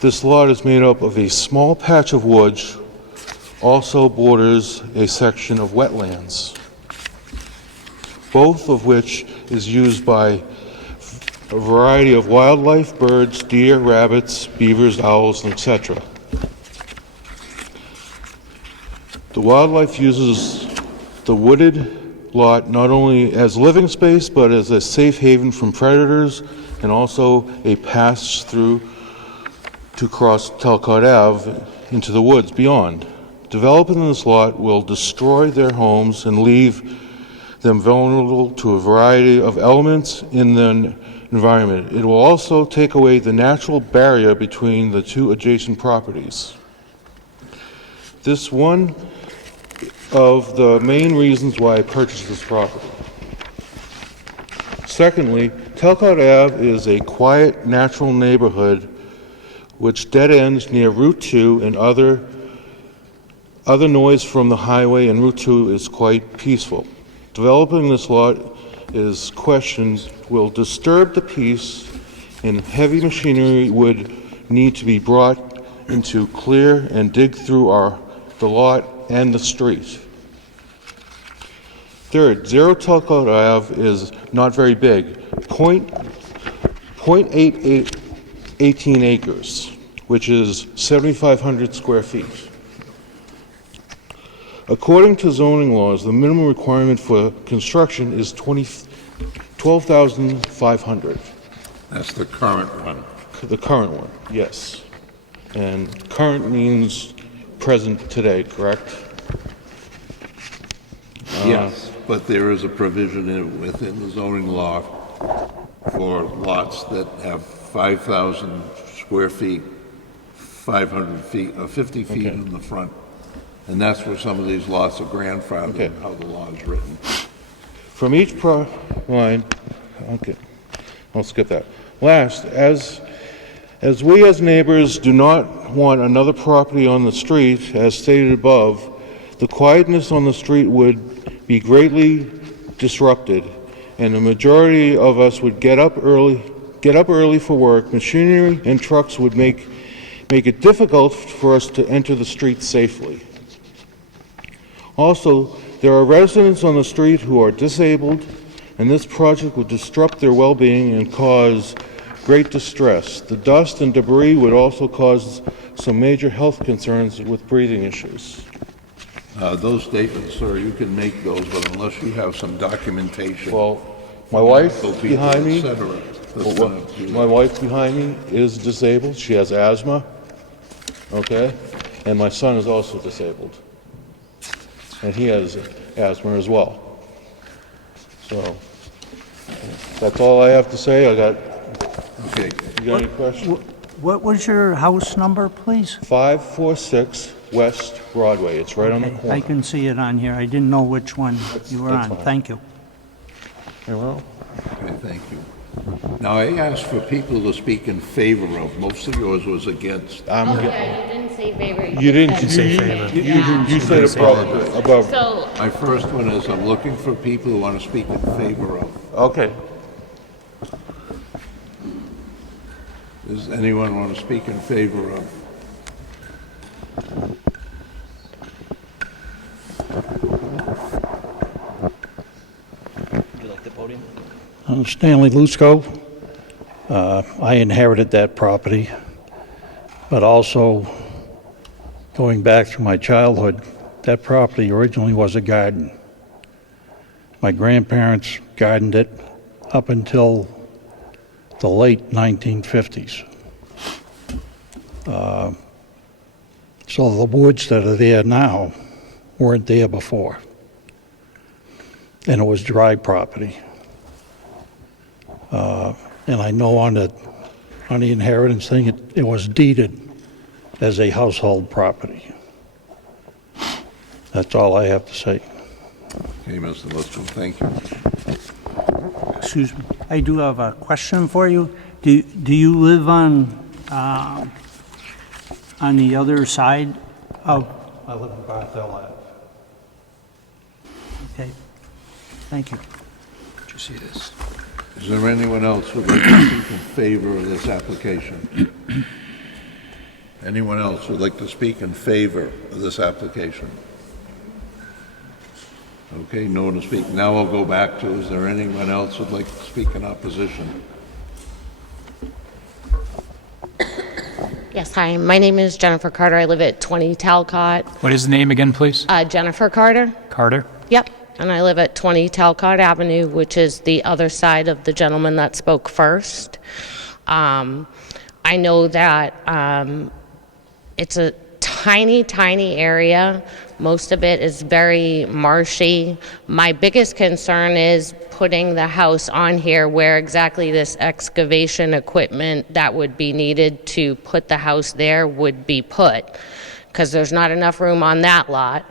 This lot is made up of a small patch of woods, also borders a section of wetlands, both of which is used by a variety of wildlife, birds, deer, rabbits, beavers, owls, etc. The wildlife uses the wooded lot not only as living space, but as a safe haven from predators and also a pass-through to cross Talcott Ave into the woods beyond. Developing this lot will destroy their homes and leave them vulnerable to a variety of elements in the environment. It will also take away the natural barrier between the two adjacent properties. This one of the main reasons why I purchased this property. Secondly, Talcott Ave is a quiet, natural neighborhood which dead ends near Route 2 and other noise from the highway, and Route 2 is quite peaceful. Developing this lot is questioned will disturb the peace, and heavy machinery would need to be brought into clear and dig through the lot and the street. Third, 0 Talcott Ave is not very big, 0.18 acres, which is 7,500 square feet. According to zoning laws, the minimum requirement for construction is 12,500. That's the current one. The current one, yes. And current means present today, correct? Yes, but there is a provision within the zoning law for lots that have 5,000 square feet, 500 feet, 50 feet Okay. in the front. And that's where some of these lots are grandfathered, Okay. and how the law is written. From each line, okay, I'll skip that. Last, as we as neighbors do not want another property on the street, as stated above, the quietness on the street would be greatly disrupted, and the majority of us would get up early for work. Machinery and trucks would make it difficult for us to enter the street safely. Also, there are residents on the street who are disabled, and this project would disrupt their well-being and cause great distress. The dust and debris would also cause some major health concerns with breathing issues. Those statements, sir, you can make those, but unless you have some documentation. Well, my wife medical people, behind me, et cetera, that's gonna do my that. wife behind me is disabled. She has asthma, okay? And my son is also disabled. And he has asthma as well. So, that's all I have to say. Okay, You got any questions? What was your house number, please? 546 West Broadway. It's right on the Okay, corner. I can see it on here. I didn't know which one you were that's on. fine. Thank you. Very well. okay, thank you. Now, I asked for people to speak in favor of, most of yours was against. I'm Okay, you didn't say favor. You didn't said say you- favor. You said above. So, My first one is, I'm looking for people who want to speak in favor of. Okay. Does anyone want to speak in favor of? Would you like the podium? I'm Stanley Lusko. I inherited that property, but also going back to my childhood, that property originally was a garden. My grandparents gardened it up until the late 1950s. So the woods that are there now weren't there before. And it was dry property. And I know on the inheritance thing, it was deeded as a household property. That's all I have to say. Okay, Mr. Liston, thank you. Excuse me. I do have a question for you. Do you live on the other side of? I live in Barthel Ave. Okay. Thank you. Did you see this? Is there anyone else who would like to speak in favor of this application? Anyone else who'd like to speak in favor of this application? Okay, no one to speak. Now I'll go back to, is there anyone else who'd like to speak in opposition? Yes, hi. My name is Jennifer Carter. I live at 20 Talcott. What is the name again, please? Jennifer Carter. Carter? Yep. And I live at 20 Talcott Avenue, which is the other side of the gentleman that spoke first. I know that it's a tiny, tiny area. Most of it is very marshy. My biggest concern is putting the house on here where exactly this excavation equipment that would be needed to put the house there would be put, because there's not enough room on that lot.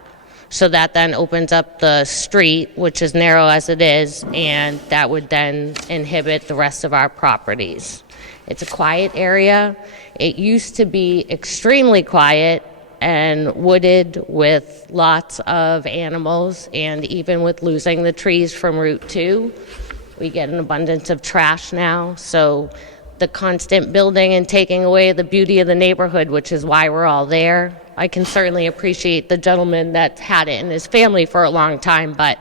So that then opens up the street, which is narrow as it is, and that would then inhibit the rest of our properties. It's a quiet area. It used to be extremely quiet and wooded with lots of animals, and even with losing the trees from Route 2, we get an abundance of trash now. So the constant building and taking away the beauty of the neighborhood, which is why we're all there. I can certainly appreciate the gentleman that's had it in his family for a long time, but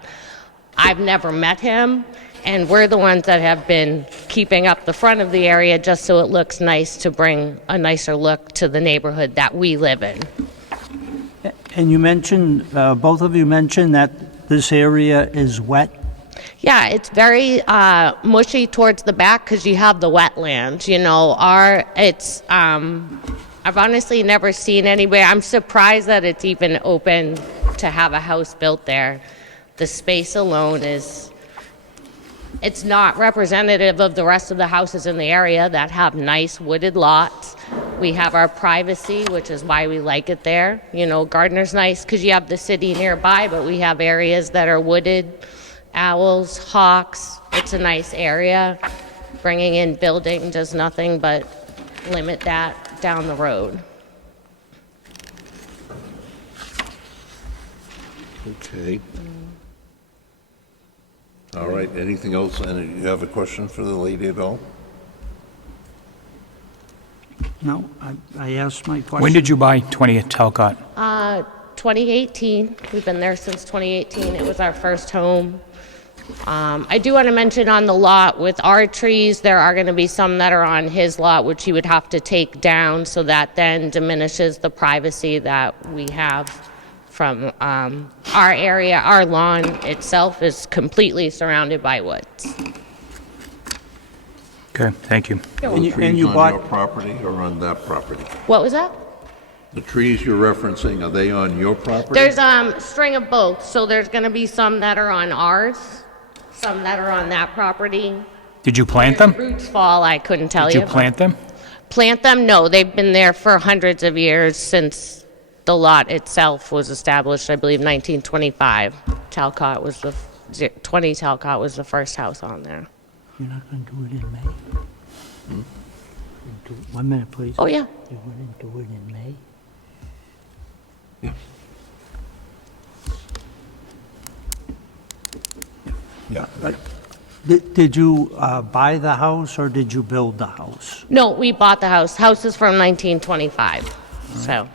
I've never met him, and we're the ones that have been keeping up the front of the area just so it looks nice, to bring a nicer look to the neighborhood that we live in. And you mentioned, both of you mentioned that this area is wet. Yeah, it's very mushy towards the back because you have the wetlands. You know, I've honestly never seen anywhere. I'm surprised that it's even open to have a house built there. The space alone it's not representative of the rest of the houses in the area that have nice wooded lots. We have our privacy, which is why we like it there. You know, Gardner's nice because you have the city nearby, but we have areas that are wooded, owls, hawks. It's a nice area. Bringing in building does nothing but limit that down the road. Okay. All right, anything else? And you have a question for the lady at all? No, I asked my question. When did you buy 20 Talcott? 2018. We've been there since 2018. It was our first home. I do want to mention on the lot with our trees, there are going to be some that are on his lot, which he would have to take down, so that then diminishes the privacy that we have from our area. Our lawn itself is completely surrounded by woods. Okay, thank you. And you Trees on bought- your property or on that property? What was that? The trees you're referencing, are they on your property? There's a string of both, so there's going to be some that are on ours, some that are on that property. Did you plant them? Roots fall, I couldn't tell Did you. you plant them? Plant them? No, they've been there for hundreds of years, since the lot itself was established, I believe, 1925. 20 Talcott was the first house on there. You're not going to do it in May? 1 minute, please. Oh, yeah. You wouldn't do it in May? Yeah. Did you buy the house or did you build the house? No, we bought the house. House is from 1925, so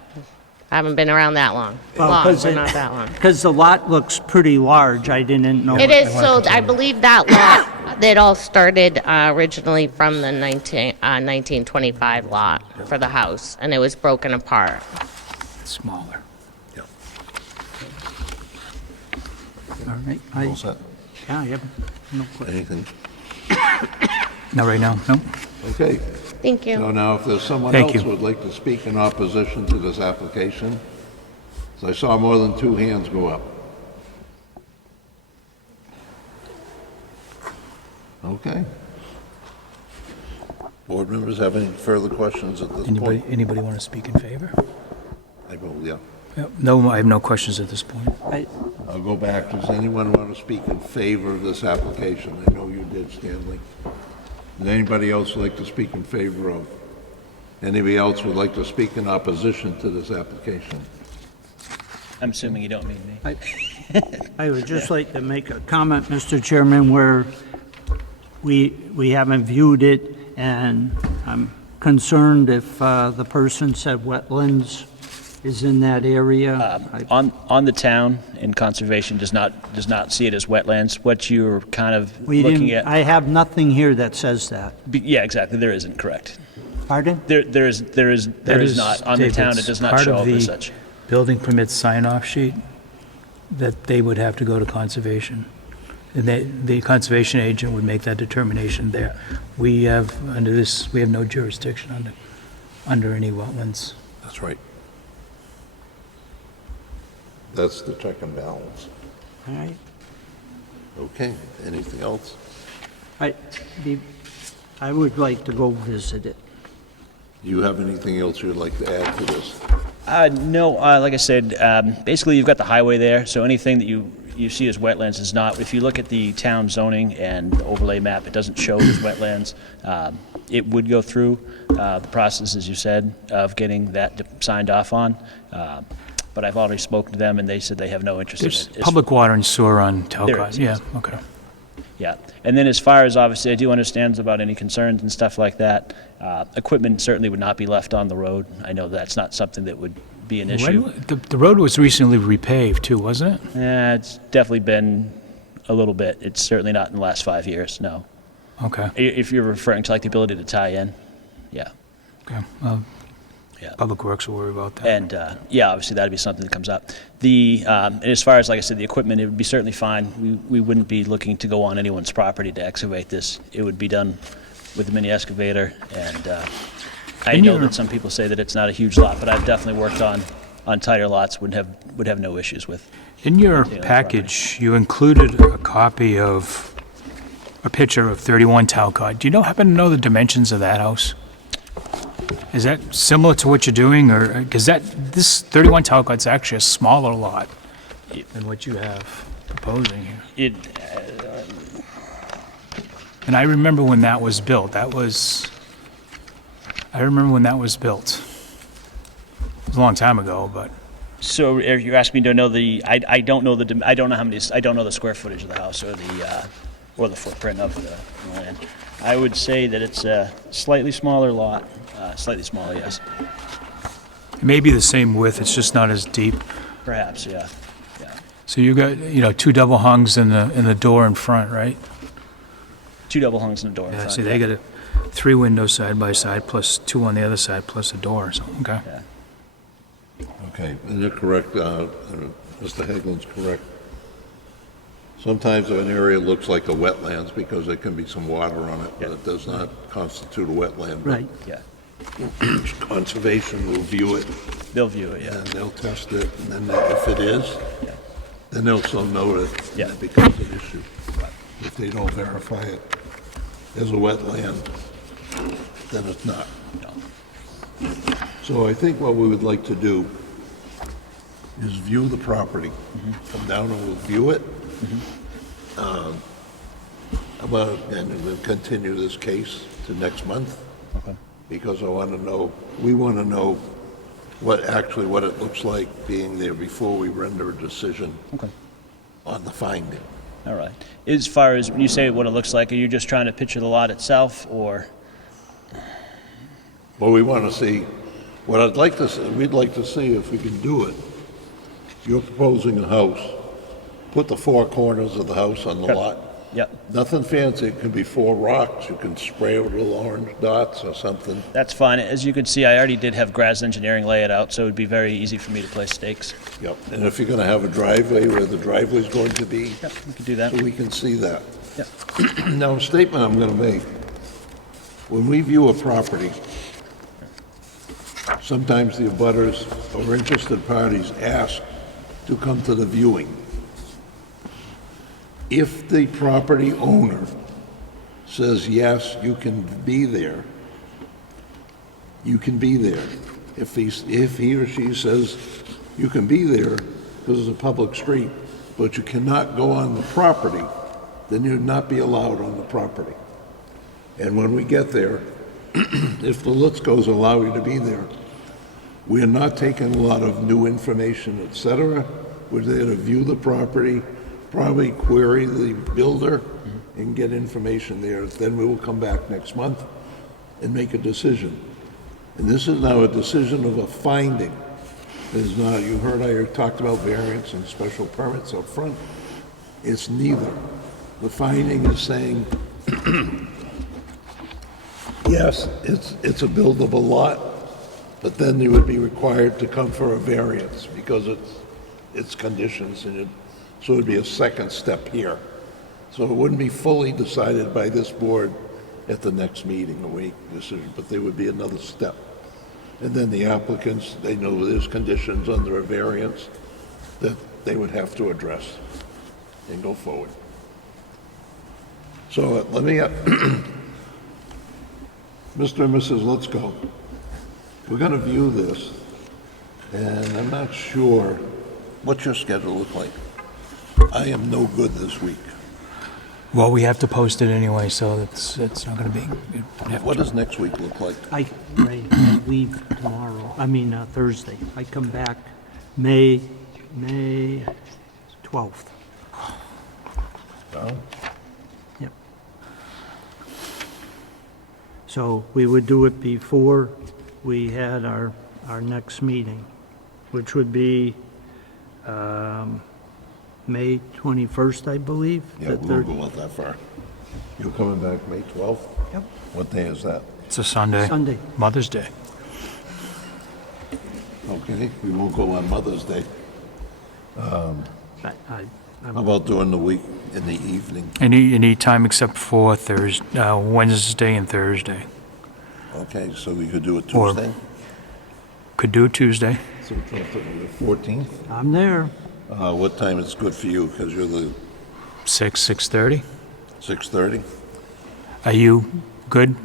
I haven't been around that long. Long, but not that long. Because the lot looks pretty large, I didn't know. It is, so I believe that lot, it all started originally from the 1925 lot for the house, and it was broken apart. Smaller. Yeah. All right. All set? Yeah, I have no question. Anything? Not right now, no? Okay. Thank you. So now, if there's someone Thank else you. who would like to speak in opposition to this application, so I saw more than 2 hands go up. Okay. Board members have any further questions at this point? Anybody want to speak in favor? I will, yeah. No, I have no questions at this point. I'll go back. Does anyone want to speak in favor of this application? I know you did, Stanley. Does anybody else like to speak in favor of? Anybody else would like to speak in opposition to this application? I'm assuming you don't mean me. I would just like to make a comment, Mr. Chairman, where we haven't viewed it, and I'm concerned if the person said wetlands is in that area? On the town, and conservation does not see it as wetlands. What you're kind of We looking didn't, at. I have nothing here that says that. Yeah, exactly. There isn't, correct. Pardon? There is not. On the Dave, town, it's it does not part show of up the as such. building permit sign-off sheet that they would have to go to conservation. And the conservation agent would make that determination there. We have, under this, we have no jurisdiction under any wetlands. That's right. That's the check and balance. All right. Okay, anything else? I would like to go visit it. Do you have anything else you'd like to add to this? No, like I said, basically you've got the highway there, so anything that you see as wetlands is not. If you look at the town zoning and the overlay map, it doesn't show it as wetlands. It would go through the process, as you said, of getting that signed off on. But I've already spoken to them, and they said they have no interest in There's it. public water and sewer on Talcott. is, Yeah, yes. okay. Yeah, and then as far as, obviously, I do understand about any concerns and stuff like that. Equipment certainly would not be left on the road. I know that's not something that would be an issue. The road was recently repaved too, wasn't it? Yeah, it's definitely been a little bit. It's certainly not in the last 5 years, no. Okay, If you're referring to like the ability to tie in, yeah. okay. Yeah. Public Works will worry about that. And, yeah, obviously that'd be something that comes up. And as far as, like I said, the equipment, it would be certainly fine. We wouldn't be looking to go on anyone's property to excavate this. It would be done with a mini excavator, and I And know you're- that some people say that it's not a huge lot, but I've definitely worked on tighter lots, would have no issues with. In your the package, you included a copy of, a picture of 31 Talcott. Do you happen to know the dimensions of that house? Is that similar to what you're doing, or, because this 31 Talcott's actually a smaller lot than what you have proposing here. And I remember when that was built. I remember when that was built. It was a long time ago, but. So if you're asking me to know I don't know I don't know the square footage of the house or the footprint of the land. I would say that it's a slightly smaller lot, slightly smaller, yes. It may be the same width, it's just not as deep. Perhaps, yeah. So you got, two double hungs in the door in front, right? 2 double hungs in the door in Yeah, front. see, they got 3 windows side by side, plus 2 on the other side, plus a door, so, okay. Yeah. Okay, and you're correct, Mr. Hagelin's correct. Sometimes an area looks like a wetlands because there can be some water on it, but it does not constitute a wetland. Right. Yeah. Conservation will view it, They'll view it, yeah. and they'll test it, and then if it is, Yeah. then they'll so note it, Yeah. and it becomes an issue. If they don't verify it as a wetland, then it's not. So I think what we would like to do is view the property. Come down and we'll view it. And we'll continue this case to next month. Okay. Because we want to know what it looks like being there before we render a decision Okay. on the finding. All right. As far as when you say what it looks like, are you just trying to picture the lot itself, or? Well, we want to see, what I'd like to see, we'd like to see if we can do it. You're proposing a house, put the 4 corners of the house on the Sure. lot. Yep. Nothing fancy, it could be 4 rocks, you can spray with little orange dots or something. That's fine. As you can see, I already did have Graz Engineering lay it out, so it would be very easy for me to place stakes. Yep, and if you're gonna have a driveway, where the driveway's going to be, Yep, we could do that. so we can see that. Yep. Now, a statement I'm gonna make, when we view a property, sometimes the abutters or interested parties ask to come to the viewing. If the property owner says, yes, you can be there, you can be there. If he or she says, you can be there because it's a public street, but you cannot go on the property, then you'd not be allowed on the property. And when we get there, if the Lutzkos allow you to be there, we are not taking a lot of new information, et cetera. We're there to view the property, probably query the builder and get information there. Then we will come back next month and make a decision. And this is now a decision of a finding. It is not, you heard I talked about variance and special permits up front. It's neither. The finding is saying, yes, it's a buildable lot, but then you would be required to come for a variance because it's conditions, so it'd be a second step here. So it wouldn't be fully decided by this board at the next meeting, a week decision, but there would be another step. And then the applicants, they know there's conditions under a variance that they would have to address and go forward. So let me, Mr. and Mrs. Let's Go. We're gonna view this, and I'm not sure, what's your schedule look like? I am no good this week. Well, we have to post it anyway, so it's not going to be. What does next week look like? I leave tomorrow, Thursday. I come back May 12th. No? Yep. So we would do it before we had our next meeting, which would be May 21st, I believe. Yeah, we won't go out that far. You're coming back May 12th? Yep. What day is that? It's a Sunday. Sunday. Mother's Day. Okay, we won't go on Mother's Day. I'm How about during the week in the evening? Any time except for Wednesday and Thursday. Okay, so we could do it Or- Tuesday? Could do it Tuesday. So the 14th? I'm there. What time is good for you? Because you're the 6:30. 6:30? Are you good?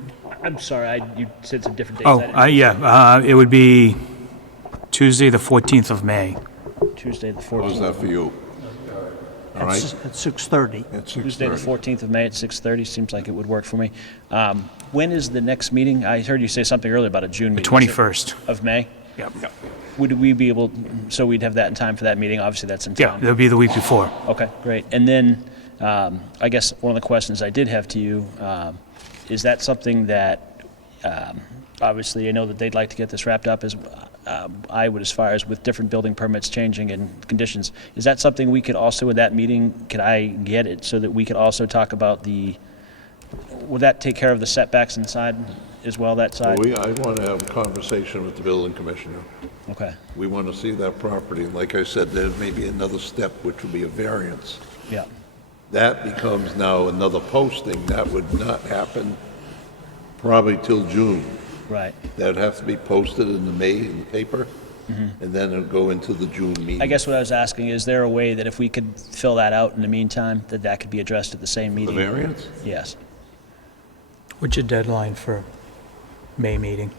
I'm sorry, you said some different dates. Oh, I didn't- yeah. It would be Tuesday, the 14th of May. Tuesday the How is 14th. that for you? All right? At 6:30. At Tuesday the 6:30. 14th of May at 6:30 seems like it would work for me. When is the next meeting? I heard you say something earlier about a June meeting. 21st. Of May? Yep. Would we be able, so we'd have that in time for that meeting? Obviously, that's in Yeah, town. that'll be the week before. Okay, great. And then, I guess one of the questions I did have to you, is that something that, obviously, I know that they'd like to get this wrapped up as I would, as far as with different building permits changing and conditions. Is that something we could also, with that meeting, could I get it so that we could also talk about would that take care of the setbacks inside as well, that side? I want to have a conversation with the building commissioner. Okay, We want to see that property. Like I said, there may be another step, which would be a variance. yeah. That becomes now another posting. That would not happen probably till June. Right. That'd have to be posted in the May in the paper, and then it'll go into the June meeting. I guess what I was asking, is there a way that if we could fill that out in the meantime, that could be addressed at the same The meeting? variance? Yes. What's your deadline for May meeting?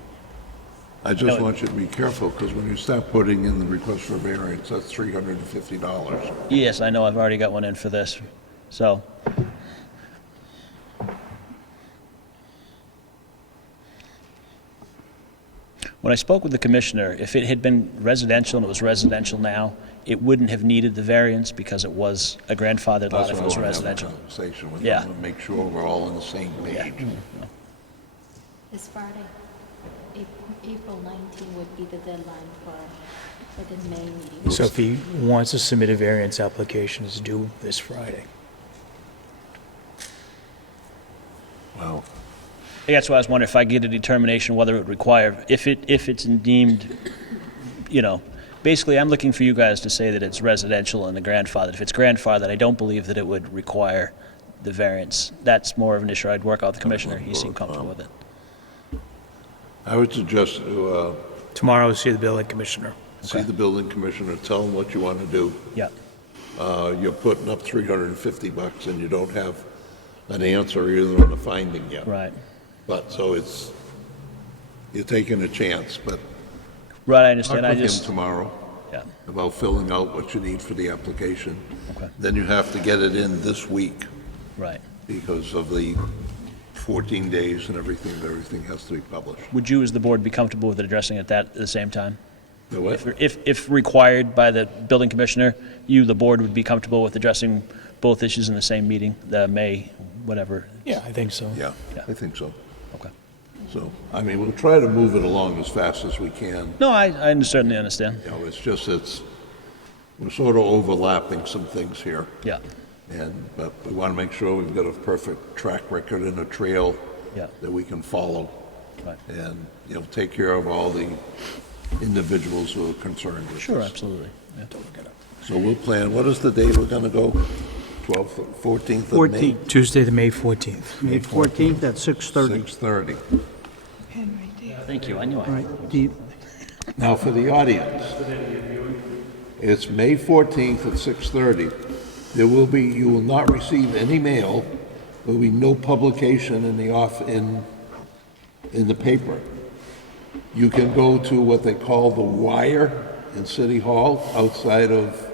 I just No. want you to be careful, because when you start putting in the request for variance, that's $350. Yes, I know, I've already got one in for this, so. When I spoke with the commissioner, if it had been residential and it was residential now, it wouldn't have needed the variance because it was a grandfathered lot That's if what it was I want to have a residential. conversation with Yeah. them, and make sure we're all on the same page. This Friday, April 19 would be the deadline for the May meeting. So if he wants to submit a variance application, it's due this Friday. Wow. That's why I was wondering if I get a determination whether it would require, if it's deemed, basically I'm looking for you guys to say that it's residential and the grandfathered. If it's grandfathered, I don't believe that it would require the variance. That's more of an issue I'd work out with the commissioner. He seemed comfortable with it. I would suggest to Tomorrow, see the building commissioner. see the building commissioner, tell him what you want to do. Yeah, You're putting up $350 and you don't have an answer either on the finding yet. right. But, so you're taking a chance, but Right, I talk understand. I with him just, tomorrow yeah, about filling out what you need for the application. okay, Then you have to get it in this week right. because of the 14 days and everything has to be published. Would you, as the board, be comfortable with addressing it at the same time? The what? If required by the building commissioner, you, the board, would be comfortable with addressing both issues in the same meeting, the May, whatever? Yeah, I think so. Yeah, Yeah. I think so. Okay. So, I mean, we'll try to move it along as fast as we can. No, I certainly understand. You know, it's just, we're sort of overlapping some things here. Yeah, But we want to make sure we've got a perfect track record and a trail Yeah. that we can follow. Right. And, you know, take care of all the individuals who are concerned with sure, this. absolutely. Yeah. So we'll plan, what is the date we're going to go? 12th, 14th of May? 14th. Tuesday, the May 14th. May 14th at 6:30. 6:30. Thank you, I knew All right, do you- Now, for the audience, it's May 14th at 6:30. You will not receive any mail. There will be no publication in the paper. You can go to what they call the wire in City Hall outside of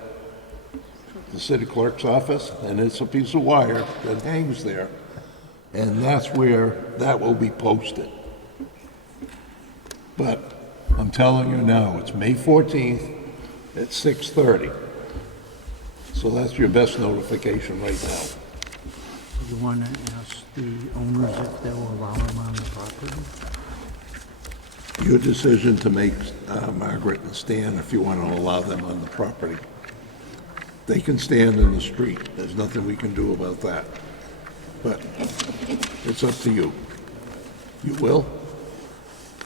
the city clerk's office, and it's a piece of wire that hangs there. And that's where that will be posted. But I'm telling you now, it's May 14th at 6:30. So that's your best notification right now. you want to ask the owners if they'll allow them on the property? Your decision to make, Margaret and Stan, if you want to allow them on the property. They can stand in the street. There's nothing we can do about that. But it's up to you. You will?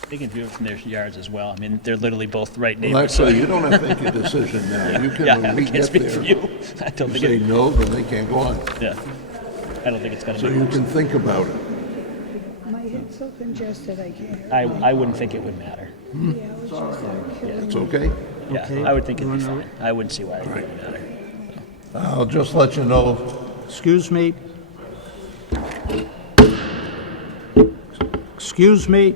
They can view it from their yards as well. I mean, they're literally both right Well, neighbors. so- actually, you don't have to make a decision now. You can, Yeah, when I we can't get speak for there, you. I don't you think say it, no, then they can't go on. yeah. I don't think it's gonna So you make, can think about it. My head's so congested, I can't. I wouldn't think it would matter. Yeah, I was just killing It's okay? Yeah, Okay. I would think it'd be You wanna- fine. I wouldn't see why it would matter. I'll just let you know, Excuse me? Excuse me?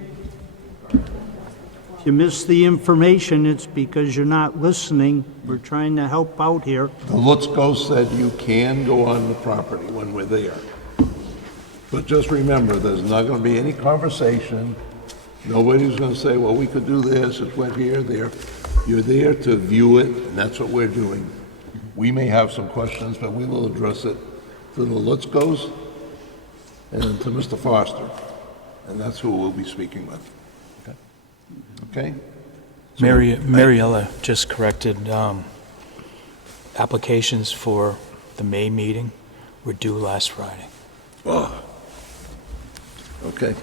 If you miss the information, it's because you're not listening. We're trying to help out here. the Lutzko said you can go on the property when we're there. But just remember, there's not gonna be any conversation. Nobody's gonna say, well, we could do this, it's wet here, there. You're there to view it, and that's what we're doing. We may have some questions, but we will address it to the Lutzkos and to Mr. Foster. And that's who we'll be speaking with. Okay? Mariella just corrected, applications for the May meeting were due last Friday. Okay.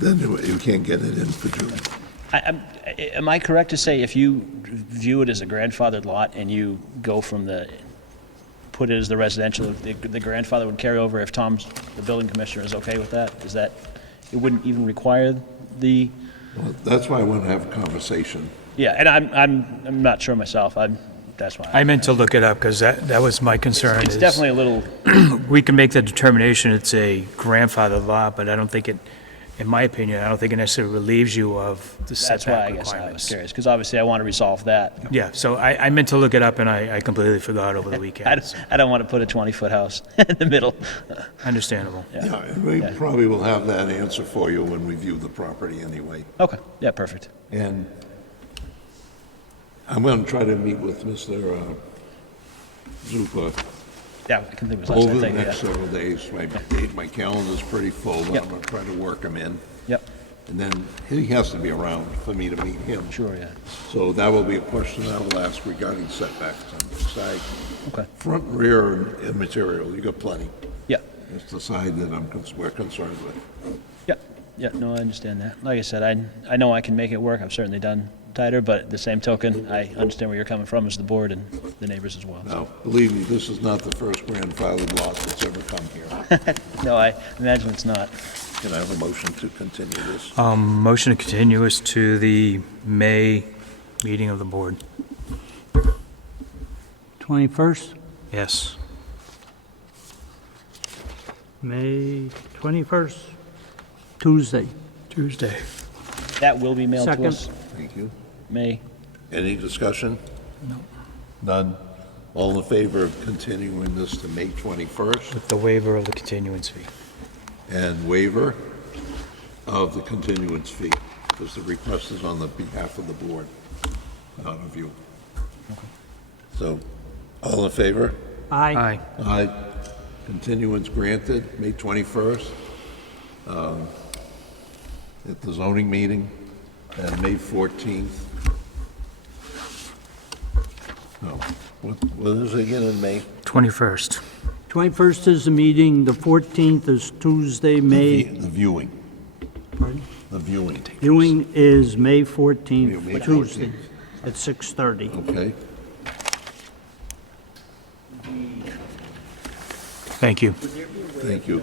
Then you can't get it in for June. Am I correct to say if you view it as a grandfathered lot and you go from put it as the residential, the grandfather would carry over if the building commissioner is okay with that? Is that, it wouldn't even require the, Well, that's why I want to have a conversation. yeah, and I'm not sure myself. That's why. I meant to look it up, because that was my concern. It's is definitely a little, We can make the determination it's a grandfather lot, but I don't think it, in my opinion, I don't think it necessarily relieves you of the that's why I setback guess I was requirements. curious, because obviously I want to resolve that. Yeah, so I meant to look it up, and I completely forgot over the weekend. I don't want to put a 20-foot house in the middle. Understandable. Yeah, and we probably will have that answer for you when we view the property anyway. Okay, yeah, perfect. And I'm going to try to meet with Mr. Zupa Yeah, I can think it was last over night, the thank you, next yeah. several days. My calendar's pretty full, but Yep. I'm going to try to work him in. Yep, And then he has to be around for me to meet him. sure, yeah. So that will be a question I will ask regarding setbacks on the side. Okay, Front, rear, and material, you got plenty. yeah, It's the side that we're concerned with. yeah, no, I understand that. Like I said, I know I can make it work. I've certainly done tighter, but at the same token, I understand where you're coming from as the board and the neighbors as well. Now, believe me, this is not the first grandfathered lot that's ever come here. No, I imagine it's not. Can I have a motion to continue this? Motion to continue us to the May meeting of the board. 21st, Yes. May 21st, Tuesday. Tuesday. That will be mailed to Second. us, Thank you. May. Any discussion? No. None? All in favor of continuing this to May 21st With the waiver of the continuance fee. and waiver of the continuance fee, because the request is on the behalf of the board, not of you. So, all in favor? Aye. Aye. Aye. Continuance granted, May 21st. at the zoning meeting on May 14th. No, what is it again in May? 21st. 21st is the meeting, the 14th is Tuesday, May, The viewing. pardon? The viewing. Viewing is May May 14th, Tuesday, 14th. at 6:30. Okay. Thank you. Thank you.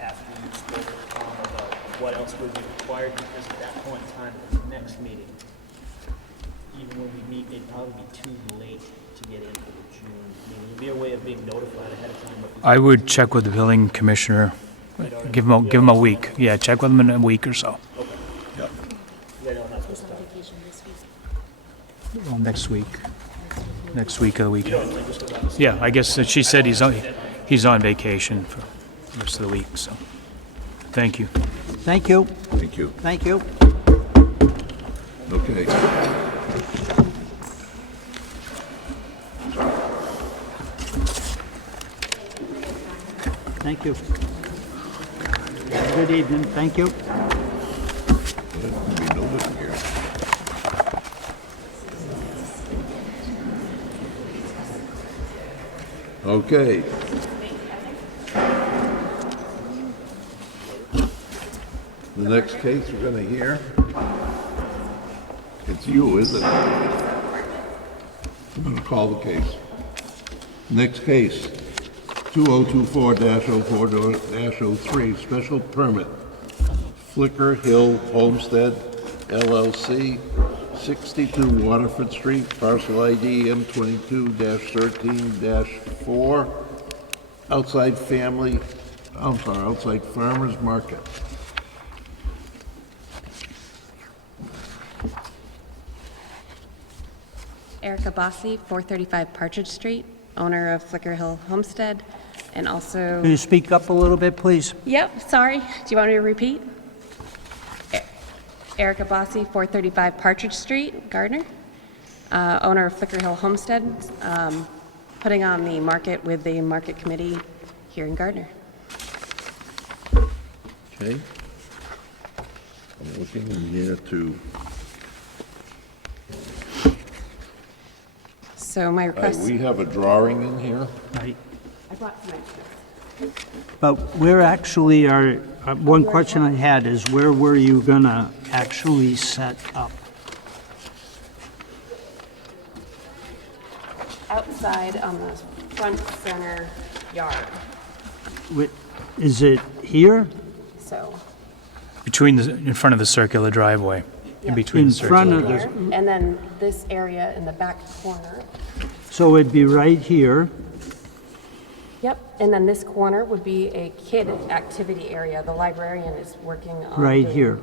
After you spoke to Tom about what else would be required, because at that point in time, at the next meeting, even when we meet, it'd probably be too late to get into the June meeting. Would be a way of being notified ahead of time. I would check with the building commissioner, give him a week. Yeah, check with him in a week or so. Yep. I know I'm not supposed He's to. on vacation this week. Well, next week or the week. Yeah, I guess she said he's on vacation for the rest of the week, so, thank you. Thank you, Thank you. thank you. Okay. Thank you. Good evening, thank you. There's gonna be no different here. Okay. The next case we're gonna hear, it's you, isn't it? I'm gonna call the case. Next case, 2024-04-03, special permit, Flicker Hill Homestead LLC, 62 Waterford Street, parcel ID M22-13-4, outside farmers market. Erica Bossi, 435 Partridge Street, owner of Flicker Hill Homestead, and also... Can you speak up a little bit, please? Yep, sorry. Do you want me to repeat? Erica Bossi, 435 Partridge Street, Gardner, owner of Flicker Hill Homestead, putting on the market with the market committee here in Gardner. Okay. I'm looking in here to, So my request... we have a drawing in here. Right. I brought some extras. But where actually are, one question I had is where were you gonna actually set up? Outside on the front center yard, Is it here? so... In front of the circular driveway, in between In the front circular. of Here, the, and then this area in the back corner. so it'd be right here, Yep, and then this corner would be a kid activity area. The librarian is working on right doing here.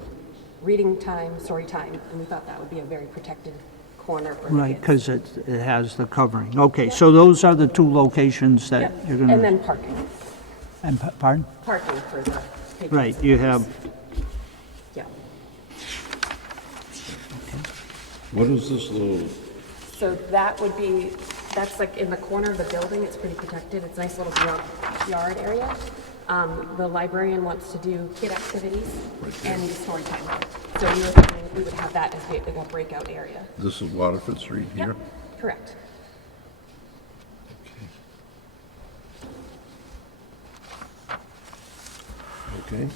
reading time, story time, and we thought that would be a very protected corner for the Right, kids. because it has the covering. Okay, so those are the two locations that Yep, you're and gonna, then parking, pardon? parking for the patrons. Right, you have, Yeah, What is this little, so that would be, that's like in the corner of the building, it's pretty protected, it's a nice little yard area. The librarian wants to do kid activities and story time. So we were thinking we would have that as a breakout area. this is Waterford Street here? Yep, correct. Okay.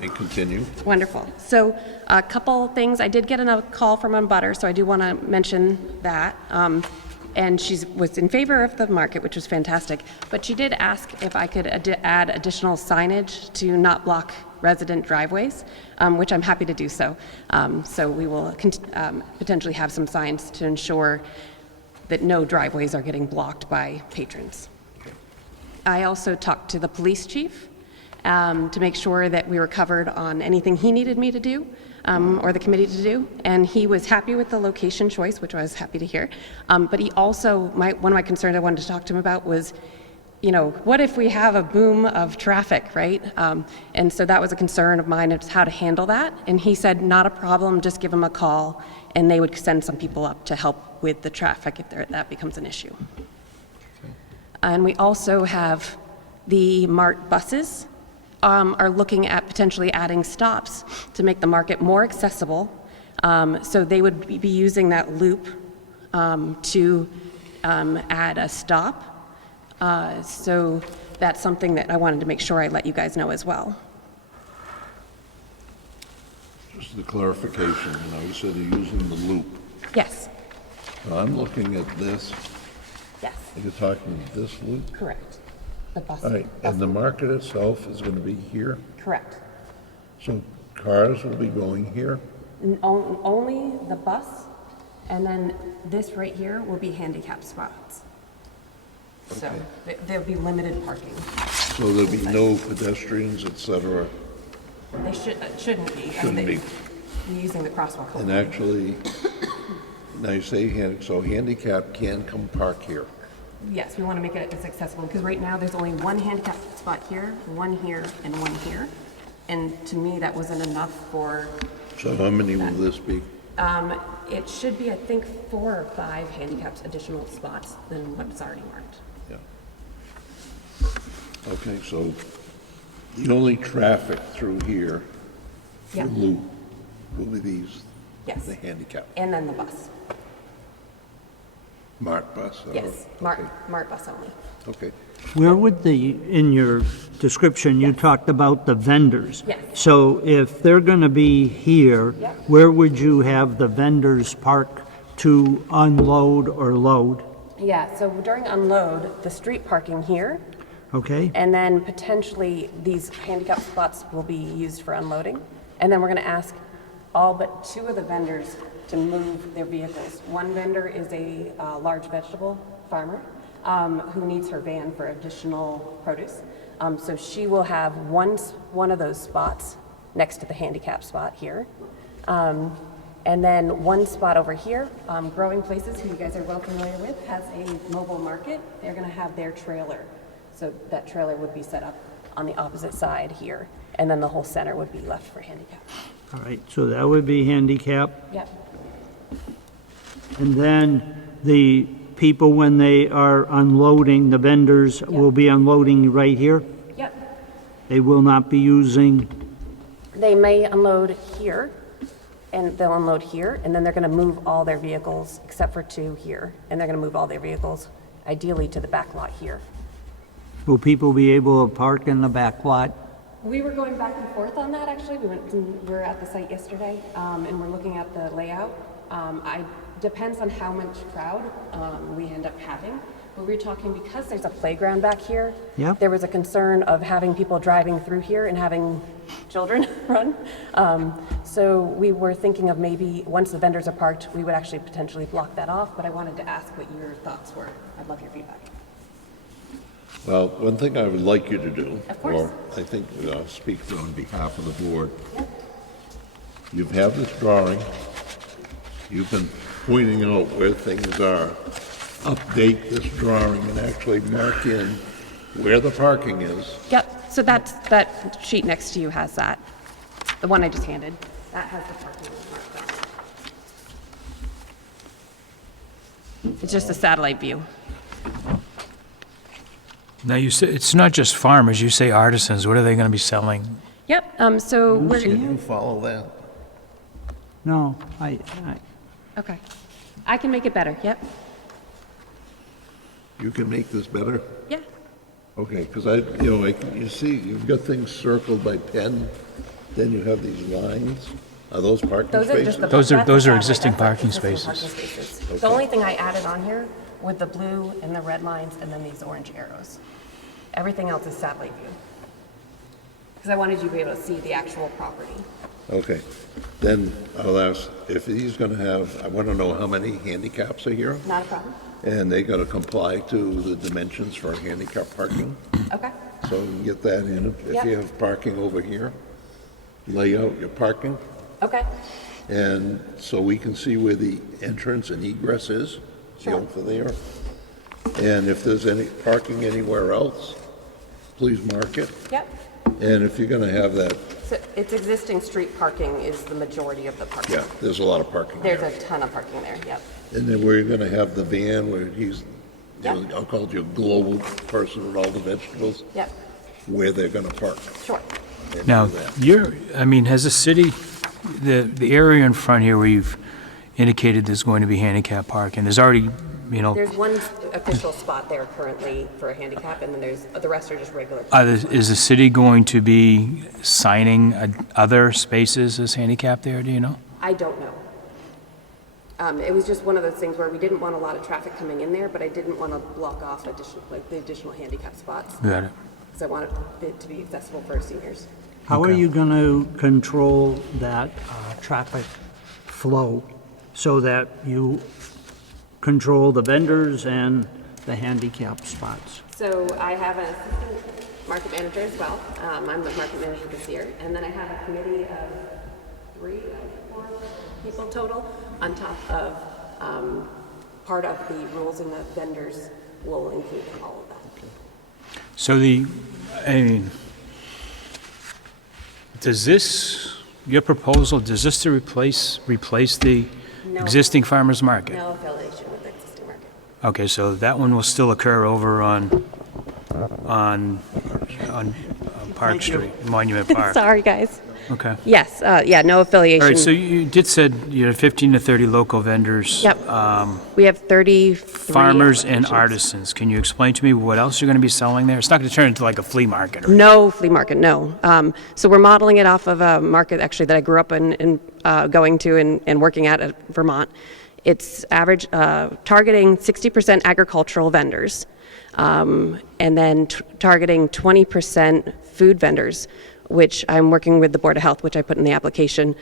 May continue. Wonderful. So a couple things. I did get a call from a butter, so I do want to mention that. And she was in favor of the market, which was fantastic. But she did ask if I could add additional signage to not block resident driveways, which I'm happy to do so. So we will potentially have some signs to ensure that no driveways are getting blocked by patrons. I also talked to the police chief to make sure that we were covered on anything he needed me to do or the committee to do, and he was happy with the location choice, which I was happy to hear. But he also, one of my concerns I wanted to talk to him about was, you know, what if we have a boom of traffic, right? And so that was a concern of mine, is how to handle that. And he said, not a problem, just give him a call, and they would send some people up to help with the traffic if that becomes an issue. And we also have the MART buses are looking at potentially adding stops to make the market more accessible. So they would be using that loop to add a stop. So that's something that I wanted to make sure I let you guys know as well. Just the clarification, you said you're using the loop. Yes. Now, I'm looking at this. Yes. You're talking this loop? Correct. The bus. All right, and the market itself is going to be here? Correct. So cars will be going here? Only the bus, and then this right here will be handicap spots. So there'll be limited parking. So there'll be no pedestrians, et cetera? They shouldn't be. Shouldn't be. Using the crosswalk. And actually, now you say, so handicap can come park here? Yes, we want to make it as accessible, because right now there's only one handicap spot here, one here, and one here. And to me, that wasn't enough for... So how many will this be? It should be, I think, 4 or 5 handicaps additional spots than what's already marked. Yeah. Okay, so the only traffic through here, Yeah. the loop, will be these, Yes. the handicap, And then the bus. MART bus? Yes, Okay. MART bus only. Okay. Where would in your description, you talked about the vendors. Yes. So if they're going to be here, Yep. where would you have the vendors park to unload or load? Yeah, so during unload, the street parking here, Okay? and then potentially these handicap spots will be used for unloading. And then we're going to ask all but 2 of the vendors to move their vehicles. One vendor is a large vegetable farmer who needs her van for additional produce. So she will have one of those spots next to the handicap spot here. And then one spot over here, Growing Places, who you guys are well familiar with, has a mobile market. They're going to have their trailer. So that trailer would be set up on the opposite side here. And then the whole center would be left for handicap. All right, so that would be handicap. Yep. And then the people, when they are unloading, the vendors will be unloading right here? Yep. They will not be using, They may unload here, and they'll unload here, and then they're going to move all their vehicles, except for 2 here, and they're going to move all their vehicles, ideally, to the back lot here. will people be able to park in the back lot? We were going back and forth on that, actually. We were at the site yesterday, and we're looking at the layout. Depends on how much crowd we end up having. But we were talking, because there's a playground back here, Yep. there was a concern of having people driving through here and having children run. So we were thinking of maybe, once the vendors are parked, we would actually potentially block that off, but I wanted to ask what your thoughts were. I'd love your feedback. Well, one thing I would like you to do, Of course. or I think I'll speak on behalf of the board. You have this drawing. You've been pointing out where things are. Update this drawing and actually mark in where the parking is. Yep, so that sheet next to you has that. The one I just handed, that has the parking marked on. It's just a satellite view. Now, you say, it's not just farmers, you say artisans, what are they going to be selling? Yep, so Can we're, you follow that? No, okay. I can make it better, yep. You can make this better? Yeah, Okay, because you see, you've got things circled by pen, then you have these lines. Are those parking those are just spaces? the. Those are- that's those the are satellite- existing that's the parking existing spaces. parking spaces. The only thing I added on here with the blue and the red lines and then these orange arrows. Everything else is satellite view. Because I wanted you to be able to see the actual property. Okay, then I'll ask, if he's gonna have, I want to know how many handicaps are here, Not a problem? and they gotta comply to the dimensions for handicap parking, Okay, so we can get that in. If Yep. you have parking over here, lay out your parking, okay, and so we can see where the entrance and egress is, see Sure. over there. And if there's any parking anywhere else, please mark it. yep. And if you're gonna have that, So it's existing street parking is the majority of the parking. yeah, there's a lot of parking There's there. a ton of parking there, yep. And then we're gonna have the van where he's I'll call you a global person with all the vegetables, Yep, where they're gonna park. sure. and Now, do that. has the city, the area in front here where you've indicated there's going to be handicap parking, there's already, There's one official spot there currently for a handicap, and then the rest are just regular. is the city going to be signing other spaces as handicap there, do you know? I don't know. It was just one of those things where we didn't want a lot of traffic coming in there, but I didn't want to block off the additional handicap spots, Got it. because I wanted it to be accessible for seniors. How are you going to control that traffic flow so that you control the vendors and the handicap spots? So I have an assistant market manager as well. I'm the market manager this year, and then I have a committee of 3 or 4 people total on top of part of the rules, and the vendors will include all of that. So your proposal, does this to replace the No. existing farmer's market? No affiliation with the existing market. Okay, so that one will still occur over on Park Thank you. Street, Monument Park? Sorry, guys. Okay. Yes, no affiliation. All right, so you did said you had 15 to 30 local vendors. Yep. We have 33 Farmers and applications. artisans. Can you explain to me what else you're going to be selling there? It's not going to turn into like a flea market, or No flea market, no. So we're modeling it off of a market actually that I grew up in going to and working at Vermont. It's average, targeting 60% agricultural vendors, and then targeting 20% food vendors, which I'm working with the Board of Health, which I put in the application.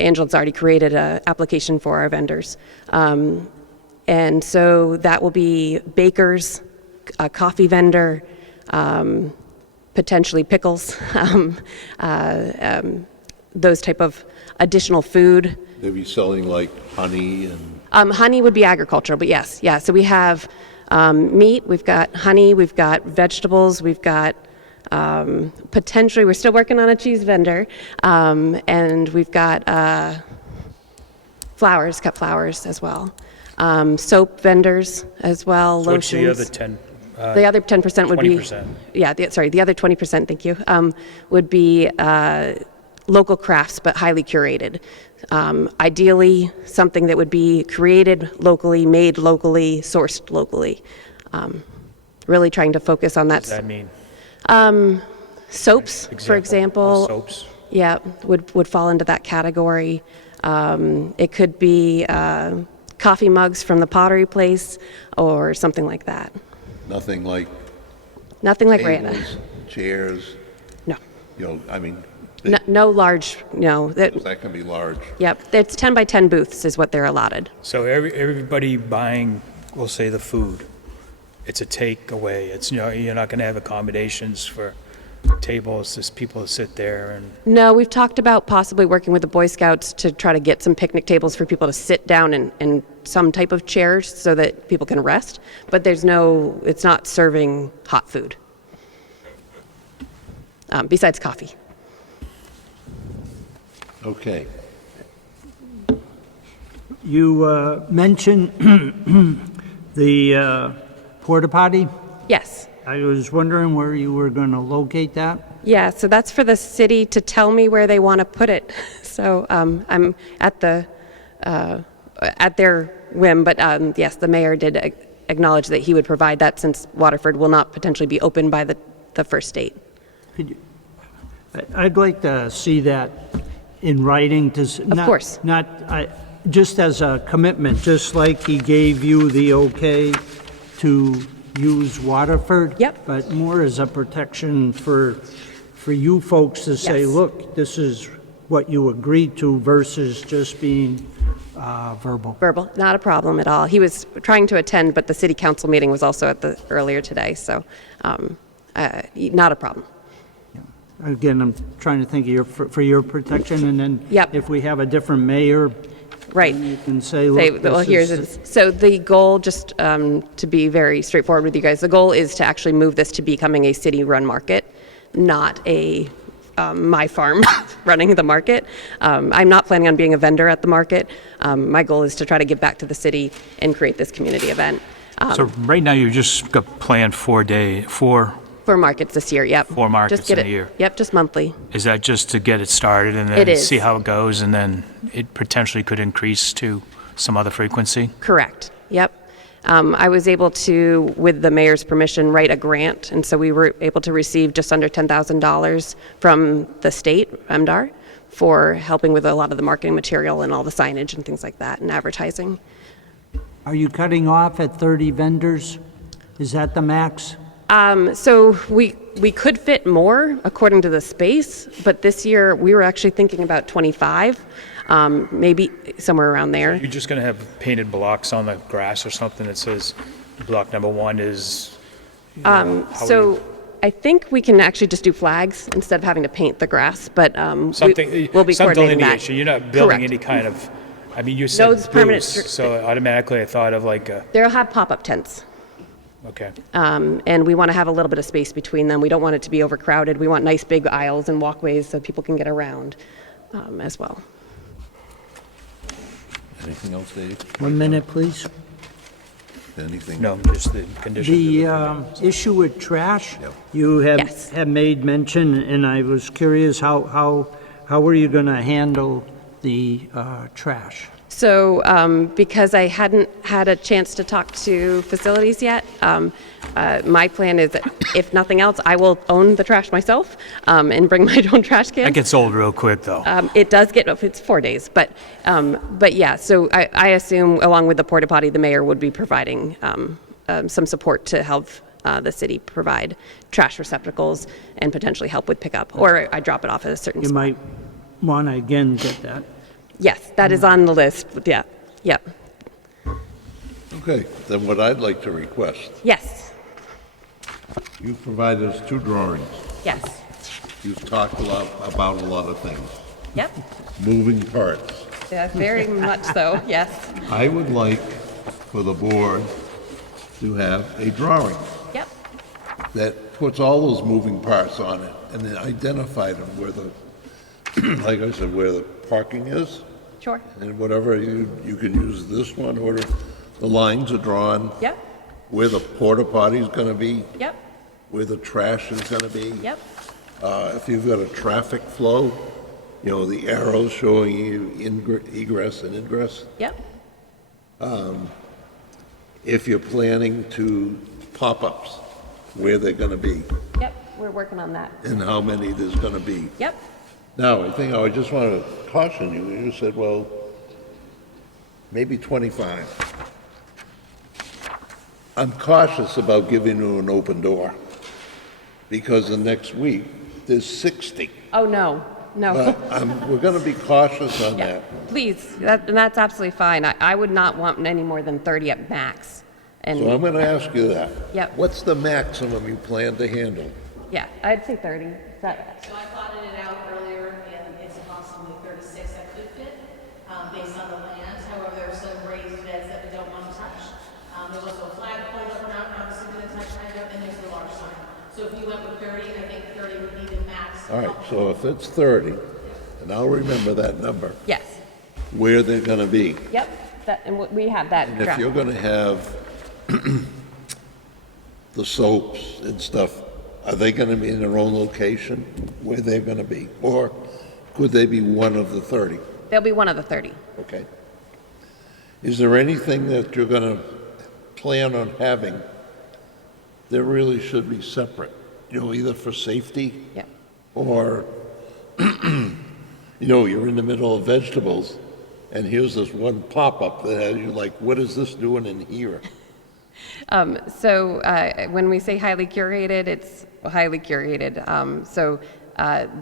Angela's already created an application for our vendors. And so that will be bakers, a coffee vendor, potentially pickles, those type of additional food. They'll be selling like honey and, Honey would be agricultural, but yes, yeah. So we have meat, we've got honey, we've got vegetables, we've got potentially, we're still working on a cheese vendor, and we've got flowers, cut flowers as well. Soap vendors as well, so what's lotions. the other 10? The other 10% would be 20%. Yeah, the other 20%, thank you, would be local crafts, but highly curated. Ideally, something that would be created locally, made locally, sourced locally. Really trying to focus on that. What does that mean? Soaps, for example. Soaps. Yeah, would fall into that category. It could be coffee mugs from the pottery place or something like that. nothing like Nothing like Rana. tables, chairs, No. I mean, No large, no. that can be large. Yep, it's 10 by 10 booths is what they're allotted. So everybody buying, we'll say, the food, it's a takeaway. It's, you're not going to have accommodations for tables, just people to sit there and... No, we've talked about possibly working with the Boy Scouts to try to get some picnic tables for people to sit down in some type of chairs so that people can rest, but it's not serving hot food, besides coffee. Okay. You mentioned the porta potty. Yes. I was wondering where you were going to locate that. Yeah, so that's for the city to tell me where they want to put it. So I'm at their whim, but yes, the mayor did acknowledge that he would provide that since Waterford will not potentially be open by the first date. I'd like to see that in writing. Of course. Just as a commitment, just like he gave you the okay to use Waterford. Yep. But more as a protection for you folks to say, Yes. look, this is what you agreed to versus just being verbal. Verbal, not a problem at all. He was trying to attend, but the city council meeting was also earlier today, so not a problem. Again, I'm trying to think of for your protection, and then Yep. if we have a different mayor, Right. you can say, look, Well, here's it. So the goal, just to be very straightforward with you guys, the goal is to actually move this to becoming a city-run market, not a my farm running the market. I'm not planning on being a vendor at the market. My goal is to try to give back to the city and create this community event. So right now, you just got planned 4 markets this year, yep. markets Just get in a it- year. Yep, just monthly. Is that just to get it started and It then is. see how it goes, and then it potentially could increase to some other frequency? Correct, yep. I was able to, with the mayor's permission, write a grant, and so we were able to receive just under $10,000 from the state, MDR, for helping with a lot of the marketing material and all the signage and things like that, and advertising. Are you cutting off at 30 vendors? Is that the max? So we could fit more according to the space, but this year we were actually thinking about 25, maybe somewhere around there. You're just going to have painted blocks on the grass or something that says block number 1 is... So I think we can actually just do flags instead of having to paint the grass, but we'll be some coordinating that. delineation. You're not building Correct. any kind of... I mean, you No, said it's permanent booths, stru- so automatically I thought of like a... They'll have pop-up tents. Okay. And we want to have a little bit of space between them. We don't want it to be overcrowded. We want nice big aisles and walkways so people can get around as well. Anything else, Dave? 1 minute, please. Anything? No, just the conditions. The issue with trash, you Yes. have made mention, and I was curious, how are you going to handle the trash? So because I hadn't had a chance to talk to facilities yet, my plan is that if nothing else, I will own the trash myself and bring my own trash can. That gets old real quick, though. It does get, it's 4 days, but yeah, so I assume along with the porta potty, the mayor would be providing some support to help the city provide trash receptacles and potentially help with pickup, or I drop it off at a certain You spot. might want to again get that. Yes, that is on the list, yeah, yep, Okay, then what I'd like to request, yes, you've provided us 2 drawings. yes, You've talked about a lot of things, yep, moving parts. yeah, very much so, yes, I would like for the board to have a drawing yep, that puts all those moving parts on it and then identify them where the, like I said, where the parking is, sure, and whatever, you can use this one, or the lines are drawn, yep, where the porta potty's gonna be, yep, where the trash is gonna be. yep, If you've got a traffic flow, you know, the arrows showing you egress and ingress. yep, If you're planning to pop-ups, where they're gonna be, yep, we're working on that, and how many there's gonna be. yep, Now, I think I just want to caution you, you said, well, maybe 25. I'm cautious about giving you an open door, because the next week, there's 60. oh, no, no. But we're going to be cautious on Yeah, that. please, and that's absolutely fine. I would not want any more than 30 at max. And So I'm going to ask you that. Yep. What's the maximum you plan to handle? yeah, I'd say 30. Is that- So I plotted it out earlier, and it's approximately 36 that could fit, based on the land. However, there are some raised beds that we don't want to touch. There's also a flagpole that we're not obviously going to touch either, and there's the large sign. So if you went with 30, I think 30 would be the max. All right, so if it's 30, and I'll remember that number, Yes, where they're going to be. yep, and we have that And if draft. you're going to have the soaps and stuff, are they going to be in their own location where they're going to be? Or could they be one of the 30? They'll be one of the 30. Okay. Is there anything that you're going to plan on having that really should be separate? You know, either for safety Yeah. or, you know, you're in the middle of vegetables and here's this one pop-up that has you like, what is this doing in here? So when we say highly curated, it's highly curated.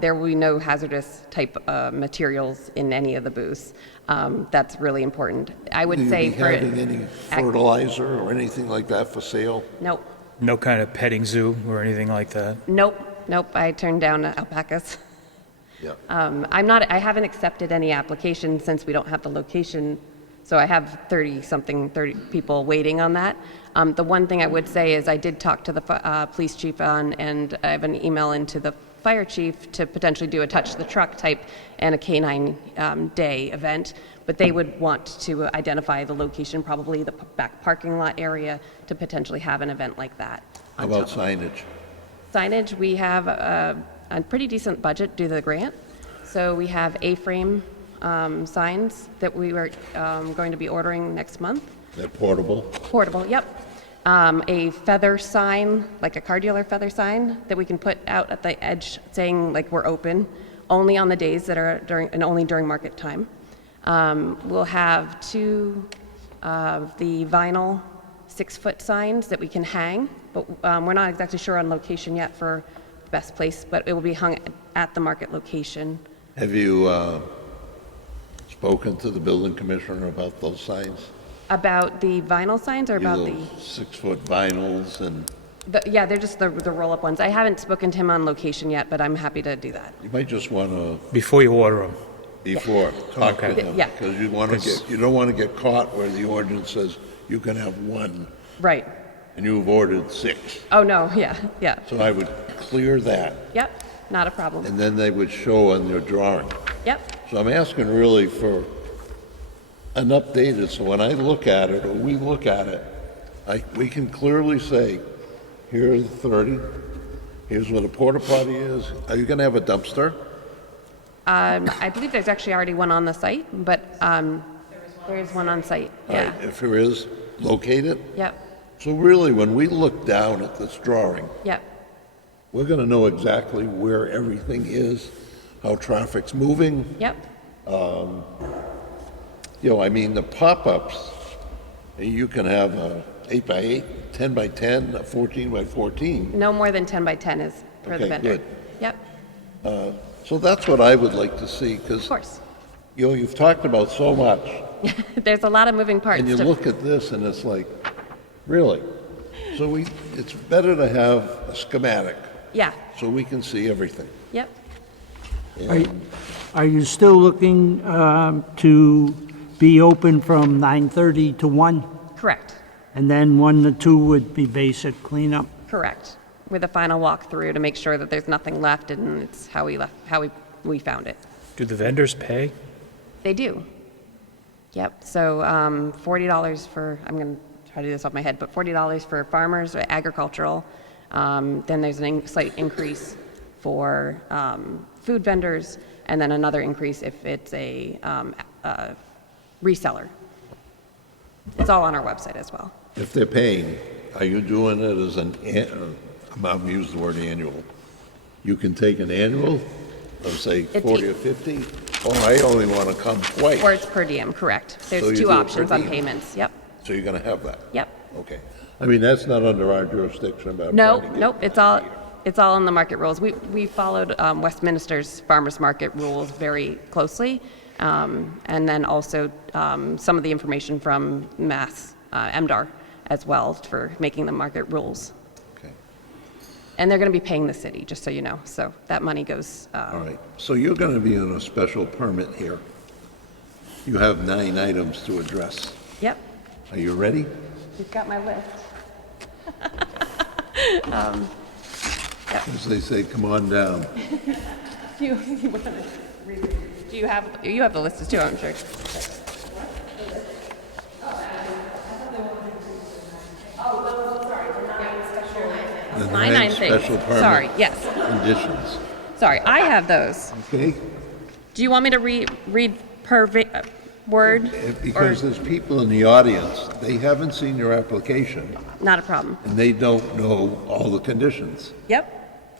There will be no hazardous type materials in any of the booths. That's really important. I would Will say you be for having any fertilizer or anything like that for sale? nope, No kind of petting zoo or anything like that? nope. I turned down alpacas. Yeah. I haven't accepted any applications since we don't have the location. So I have 30 people waiting on that. The one thing I would say is I did talk to the police chief and I have an email into the fire chief to potentially do a touch the truck type and a canine day event, but they would want to identify the location, probably the back parking lot area, to potentially have an event like that. How about signage? Signage, we have a pretty decent budget due to the grant. So we have A-frame signs that we were going to be ordering next month. They're portable? Portable, yep. A feather sign, like a car dealer feather sign that we can put out at the edge saying like we're open, only on the days that are during, and only during market time. We'll have 2 of the vinyl 6-foot signs that we can hang, but we're not exactly sure on location yet for the best place, but it will be hung at the market location. Have you spoken to the building commissioner about those signs? About the vinyl signs or about the... 6-foot vinyls and... Yeah, they're just the roll-up ones. I haven't spoken to him on location yet, but I'm happy to do that. You might just want to... Before you order them. Before, talk Okay. to them. Yeah. Because you don't want to get caught where the ordinance says you can have 1 Right. and you've ordered 6. Oh, no, yeah, yeah. So I would clear that, Yep, not a problem. and then they would show on your drawing. Yep, So I'm asking really for an updated, so when I look at it, or we look at it, we can clearly say, here are the 30, here's what a porta potty is. Are you going to have a dumpster? I believe there's actually already one on the site, but there is one on site, All yeah. right, if there is, locate it. Yep, So really, when we look down at this drawing, yep, we're going to know exactly where everything is, how traffic's moving. yep. I mean, the pop-ups, you can have a 8 by 8, 10 by 10, a 14 by 14. No more than 10 by 10 is per the Okay, vendor. good. Yep, So that's what I would like to see, because, of course. you've talked about so much, There's a lot of moving parts. and you look at this, and it's like, really? So it's better to have a schematic, Yeah, so we can see everything. yep. Are you still looking to be open from 9:30 to 1? Correct, And then 1 to 2 would be basic cleanup? correct. With a final walkthrough to make sure that there's nothing left and it's how we found it. Do the vendors pay? They do. Yep, so $40 for, I'm going to try to do this off my head, but $40 for farmers, or agricultural. Then there's a slight increase for food vendors, and then another increase if it's a reseller. It's all on our website as well. If they're paying, are you doing it as I'm going to use the word annual. You can take an annual, let's say It's 40 or 50, or I only want to come twice. Or it's per diem, correct. So There's you 2 do it per options on diem. payments, yep, So you're going to have that? yep. Okay. I mean, that's not under our jurisdiction about No, trying to get nope, it's all in the market rules. We followed Westminster's farmers market rules very closely, and then also some of the information from Mass, MDR as well for making the market rules. Okay. And they're going to be paying the city, just so you know, so that money goes, All right. So you're going to be on a special permit here. You have 9 items to address. yep, Are you ready? you've got my list. As they say, come on down. Do you have the list too, I'm sure. The My 9 things. special permit Sorry, yes. conditions. Sorry, I have those. Okay? Do you want me to read per word? Because or- there's people in the audience, they haven't seen your application, Not a problem. and they don't know all the conditions. Yep,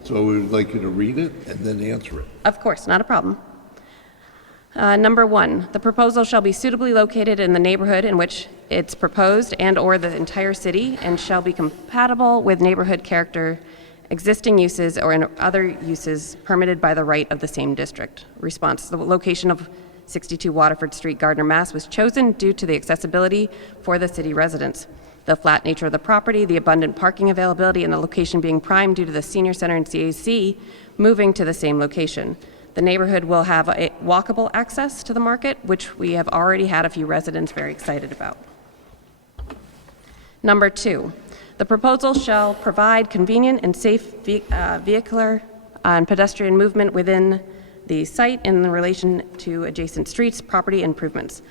So we would like you to read it and then answer it. of course, not a problem. Number 1, the proposal shall be suitably located in the neighborhood in which it's proposed and/or the entire city, and shall be compatible with neighborhood character, existing uses, or in other uses permitted by the right of the same district. Response, the location of 62 Waterford Street, Gardner, Mass. was chosen due to the accessibility for the city residents. The flat nature of the property, the abundant parking availability, and the location being prime due to the senior center and CAC moving to the same location. The neighborhood will have a walkable access to the market, which we have already had a few residents very excited about. Number 2, the proposal shall provide convenient and safe vehicular on pedestrian movement within the site in relation to adjacent streets, property improvements.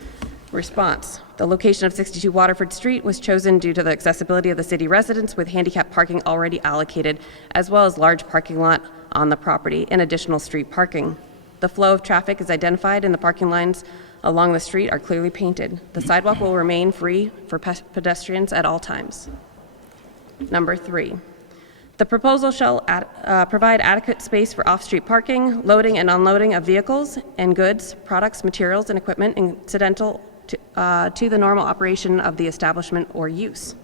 Response. The location of 62 Waterford Street was chosen due to the accessibility of the city residents with handicap parking already allocated, as well as large parking lot on the property and additional street parking. The flow of traffic is identified and the parking lines along the street are clearly painted. The sidewalk will remain free for pedestrians at all times. Number 3. The proposal shall provide adequate space for off-street parking, loading and unloading of vehicles and goods, products, materials, and equipment incidental to the normal operation of the establishment or use.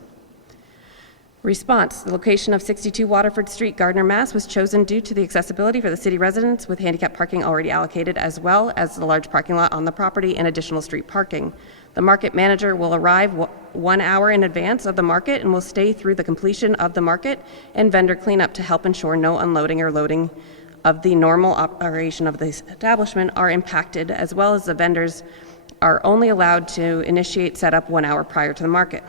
Response. The location of 62 Waterford Street, Gardner, Mass. Was chosen due to the accessibility for the city residents with handicap parking already allocated, as well as the large parking lot on the property and additional street parking. The market manager will arrive 1 hour in advance of the market and will stay through the completion of the market and vendor cleanup to help ensure no unloading or loading of the normal operation of the establishment are impacted, as well as the vendors are only allowed to initiate setup 1 hour prior to the market.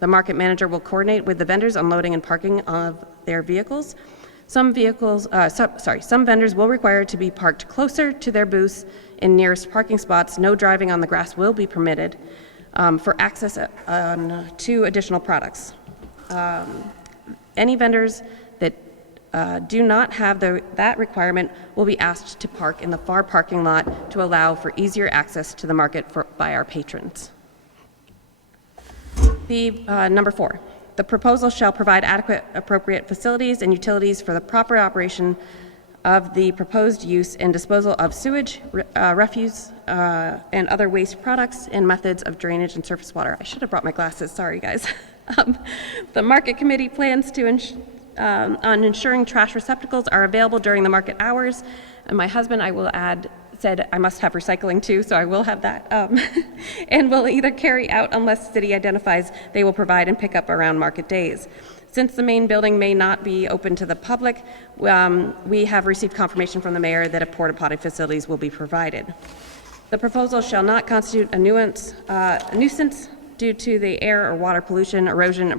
The market manager will coordinate with the vendors unloading and parking of their vehicles. Some vendors will require to be parked closer to their booths in nearest parking spots. No driving on the grass will be permitted for access to additional products. Any vendors that do not have that requirement will be asked to park in the far parking lot to allow for easier access to the market by our patrons. Number 4, the proposal shall provide adequate, appropriate facilities and utilities for the proper operation of the proposed use and disposal of sewage, refuse, and other waste products and methods of drainage and surface water. I should have brought my glasses, sorry guys. The market committee plans to on ensuring trash receptacles are available during the market hours. And my husband, I will add, said I must have recycling too, so I will have that. And will either carry out unless the city identifies they will provide and pick up around market days. Since the main building may not be open to the public, we have received confirmation from the mayor that a porta potty facilities will be provided. The proposal shall not constitute a nuisance due to the air or water pollution, erosion,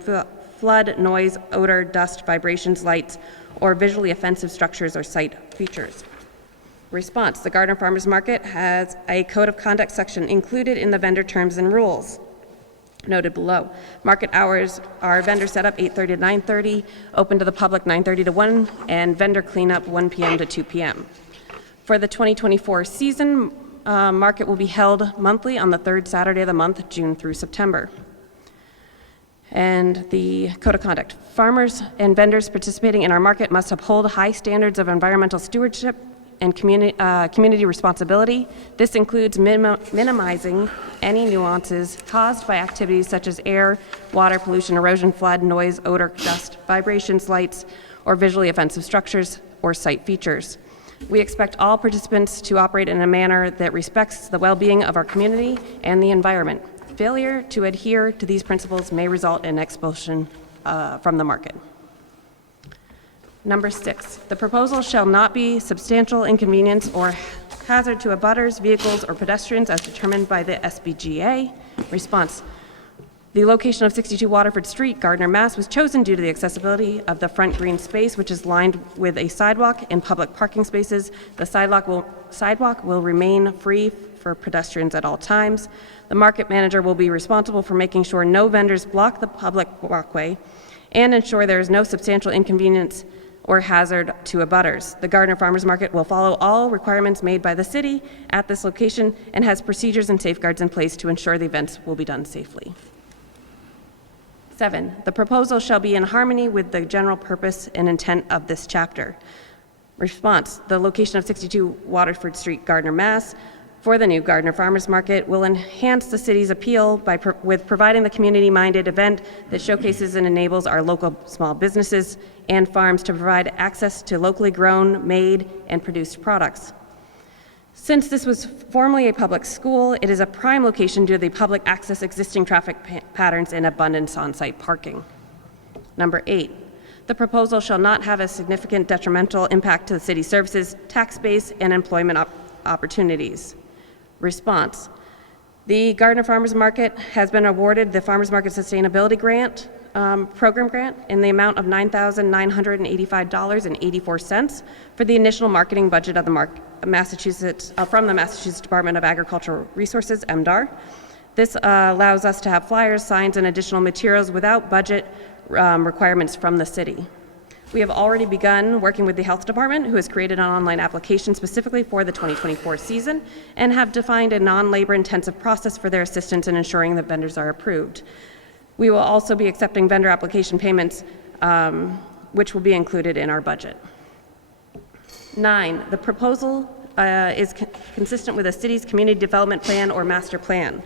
flood, noise, odor, dust, vibrations, lights, or visually offensive structures or site features. Response. The Gardner Farmers Market has a code of conduct section included in the vendor terms and rules, noted below. Market hours are vendor setup 8:30 to 9:30, open to the public 9:30 to 1, and vendor cleanup 1 p.m. to 2 p.m. For the 2024 season, market will be held monthly on the third Saturday of the month, June through September. And the code of conduct. Farmers and vendors participating in our market must uphold high standards of environmental stewardship and community responsibility. This includes minimizing any nuances caused by activities such as air, water pollution, erosion, flood, noise, odor, dust, vibrations, lights, or visually offensive structures or site features. We expect all participants to operate in a manner that respects the well-being of our community and the environment. Failure to adhere to these principles may result in expulsion from the market. Number 6, the proposal shall not be substantial inconvenience or hazard to abutters, vehicles, or pedestrians as determined by the SBGA. Response. The location of 62 Waterford Street, Gardner, Mass. Was chosen due to the accessibility of the front green space, which is lined with a sidewalk and public parking spaces. The sidewalk will remain free for pedestrians at all times. The market manager will be responsible for making sure no vendors block the public walkway and ensure there is no substantial inconvenience or hazard to abutters. The Gardner Farmers Market will follow all requirements made by the city at this location and has procedures and safeguards in place to ensure the events will be done safely. 7, the proposal shall be in harmony with the general purpose and intent of this chapter. Response, the location of 62 Waterford Street, Gardner, Mass. For the new Gardner Farmers Market will enhance the city's appeal with providing the community-minded event that showcases and enables our local small businesses and farms to provide access to locally grown, made, and produced products. Since this was formerly a public school, it is a prime location due to the public access, existing traffic patterns, and abundance on-site parking. Number 8, the proposal shall not have a significant detrimental impact to the city's services, tax base, and employment opportunities. Response. The Gardner Farmers Market has been awarded the Farmers Market Sustainability Grant program grant in the amount of $9,985.84 for the initial marketing budget of the Massachusetts from the Massachusetts Department of Agricultural Resources, MDAR. This allows us to have flyers, signs, and additional materials without budget requirements from the city. We have already begun working with the Health Department, who has created an online application specifically for the 2024 season, and have defined a non-labor intensive process for their assistance in ensuring that vendors are approved. We will also be accepting vendor application payments, which will be included in our budget. 9, the proposal is consistent with the city's community development plan or master plan.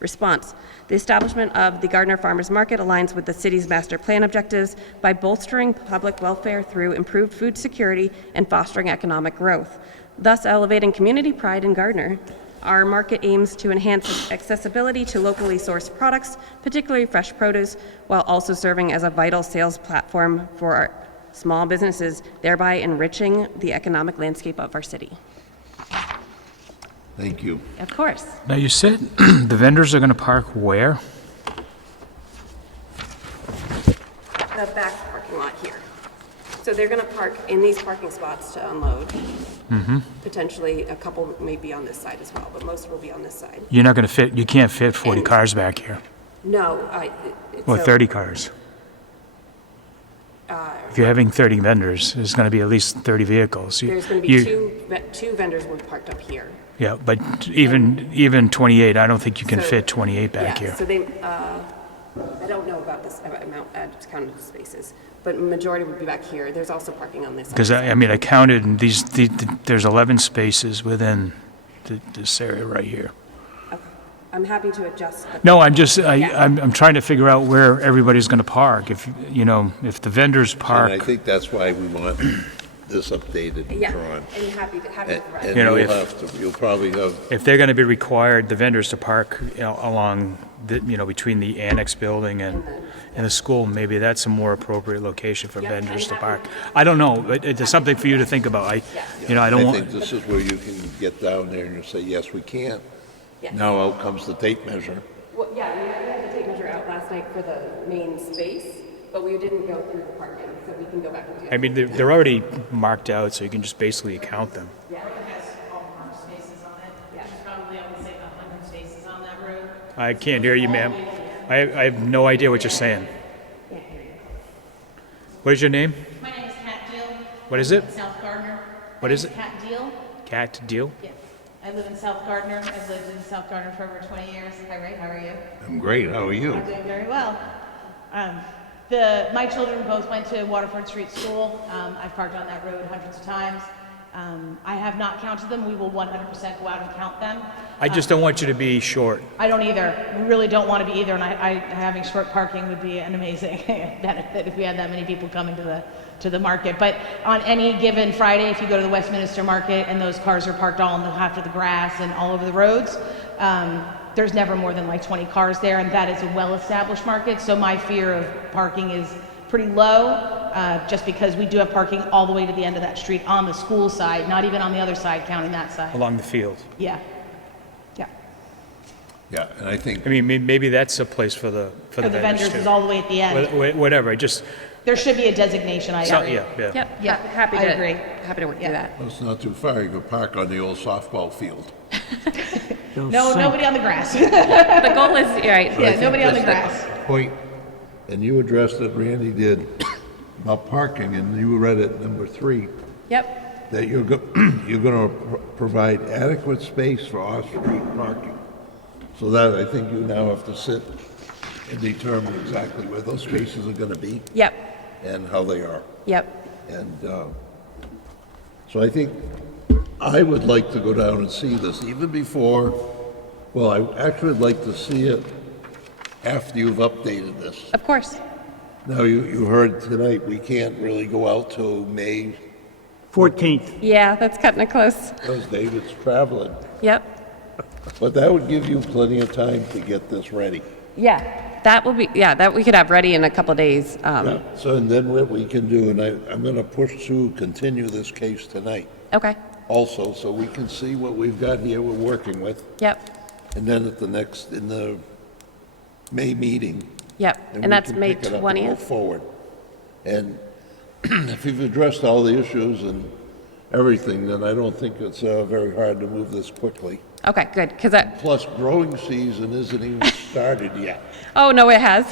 Response: the establishment of the Gardner Farmers Market aligns with the city's master plan objectives by bolstering public welfare through improved food security and fostering economic growth, thus elevating community pride in Gardner. Our market aims to enhance accessibility to locally sourced products, particularly fresh produce, while also serving as a vital sales platform for our small businesses, thereby enriching the economic landscape of our city. Thank you. Of course. Now, you said the vendors are going to park where? The back parking lot here. So they're going to park in these parking spots to unload. Potentially a couple may be on this side as well, but most will be on this side. You're not going to fit, you can't fit 40 cars back here, No, or 30 cars. If you're having 30 vendors, there's going to be at least 30 vehicles. there's going to be two vendors will be parked up here. Yeah, but even 28, I don't think you can fit 28 back Yeah, here. so they, I don't know about this amount, it's counted spaces, but majority would be back here. There's also parking on this side. Because, I mean, I counted, and there's 11 spaces within this area right here. Okay. I'm happy to adjust. No, I'm trying to figure out where everybody's going to park. If the vendors park. And I think that's why we want this updated and drawn. And happy to And you'll probably have, If they're going to be required, the vendors to park along, between the annex building and the school, maybe that's a more appropriate location for vendors to park. I don't know, but it's something for you to think about. I don't I want. think this is where you can get down there and you say, yes, we can. Yeah. Now out comes the tape measure. Well, yeah, we had the tape measure out last night for the main space, but we didn't go through the parking, so we can go back and do it. I mean, they're already marked out, so you can just basically count them. It has all marked spaces on it. There's probably, I would say, 100 spaces on that road. I can't hear you, ma'am. I have no idea what you're saying. What is your name? My name is Kat Deal. What is it? South Gardner. What is it? Kat Deal. Cat deal? Yeah. I live in South Gardner. I've lived in South Gardner for over 20 years. Hi, Ray. How are you? I'm great, how are you? I'm doing very well. My children both went to Waterford Street School. I've parked on that road hundreds of times. I have not counted them. We will 100% go out and count them. I just don't want you to be short. I don't either. We really don't want to be either. And having short parking would be an amazing benefit if we had that many people coming to the market. But on any given Friday, if you go to the Westminster Market and those cars are parked all in half of the grass and all over the roads, there's never more than like 20 cars there, and that is a well-established market. So my fear of parking is pretty low, just because we do have parking all the way to the end of that street on the school side, not even on the other side, counting that side. Along the field. Yeah. Yeah, and I think, I mean, maybe that's a place for the For the vendors too. is all the way at the end. Whatever, There should be a designation, I agree. yeah. Yep, Yeah, happy I to agree. Happy to work through that. well, it's not too far, you could park on the old softball field. No, nobody on the grass. The goal is, right. Yeah, nobody on the grass. Point, and you addressed it, Randy did, about parking, and you read it, number 3, Yep, that you're gonna provide adequate space for off-street parking. So that, I think you now have to sit and determine exactly where those spaces are gonna be yep, and how they are. yep. And so I think I would like to go down and see this even before, well, I actually would like to see it after you've updated this. Of course. Now, you heard tonight, we can't really go out till May 14th. Yeah, that's cutting it close. because David's traveling. Yep. But that would give you plenty of time to get this ready. Yeah, that will be, that we could have ready in a couple of days. So, and then what we can do, and I'm gonna push to continue this case tonight Okay, also, so we can see what we've got here we're working with. yep, And then in the May meeting, Yep, we and that's can May pick it up and go 20th. forward. And if you've addressed all the issues and everything, then I don't think it's very hard to move this quickly. Okay, good, because Plus, growing season isn't even started yet. oh, no, it has.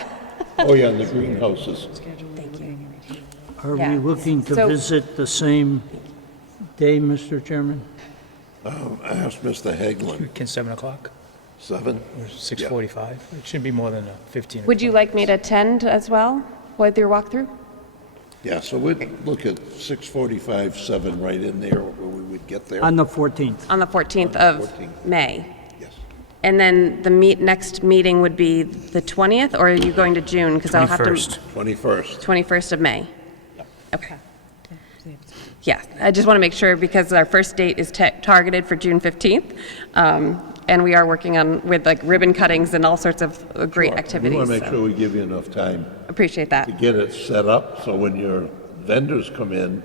Oh, yeah, and the greenhouses. Are Yeah. we looking to So- visit the same day, Mr. Chairman? I asked Mr. Haglund, Can 7 o'clock 7? or 6:45? It shouldn't be more than 15. or Would you 20. like me to attend as well with your walkthrough? Yeah, so we'd look at 6:45, 7 right in there where we would get there. On the 14th. On the 14th of 14th. May. Yes. And then the next meeting would be the 20th, or are you going to June? Because I'll have to. 21st. 21st. 21st of May? Okay. Yeah, I just want to make sure, because our first date is targeted for June 15th, and we are working on, with like ribbon cuttings and all sorts of great activities. We want to make so sure we give you enough time Appreciate to that. get it set up, so when your vendors come in,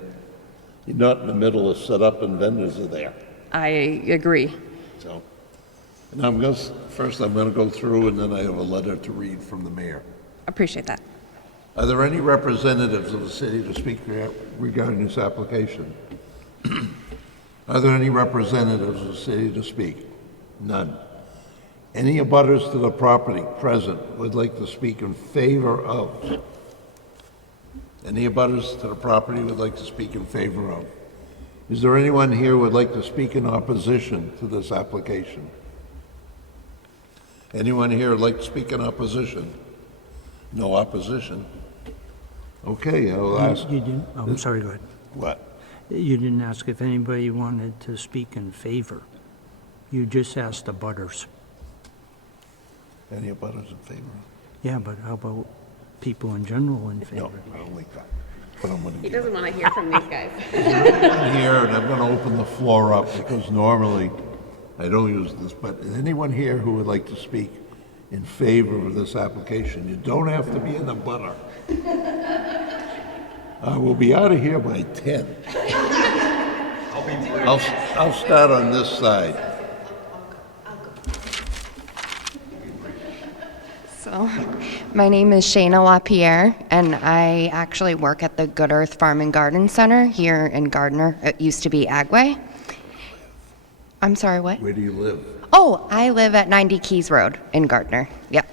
you're not in the middle of setup and vendors are there. I agree. So, and first I'm going to go through, and then I have a letter to read from the mayor. Appreciate that. Are there any representatives of the city to speak regarding this application? Are there any representatives of the city to speak? None. Any abutters to the property present would like to speak in favor of? Any abutters to the property would like to speak in favor of? Is there anyone here who would like to speak in opposition to this application? Anyone here would like to speak in opposition? No opposition. Okay, I'll ask. You didn't, oh, I'm sorry, go ahead. What? You didn't ask if anybody wanted to speak in favor. You just asked the butters. Any abutters in favor? Yeah, but how about people in general in No, favor? I don't like that. But I'm gonna He give doesn't want to hear from these guys. it here, and I'm gonna open the floor up, because normally I don't use this, but is anyone here who would like to speak in favor of this application? You don't have to be in a butter. We'll be out of here by 10. I'll start on this side. So, my name is Shayna LaPierre, and I actually work at the Good Earth Farm and Garden Center here in Gardner. It used to be Agway. I'm sorry, what? Where do you live? Oh, I live at 90 Keys Road in Gardner. Yep.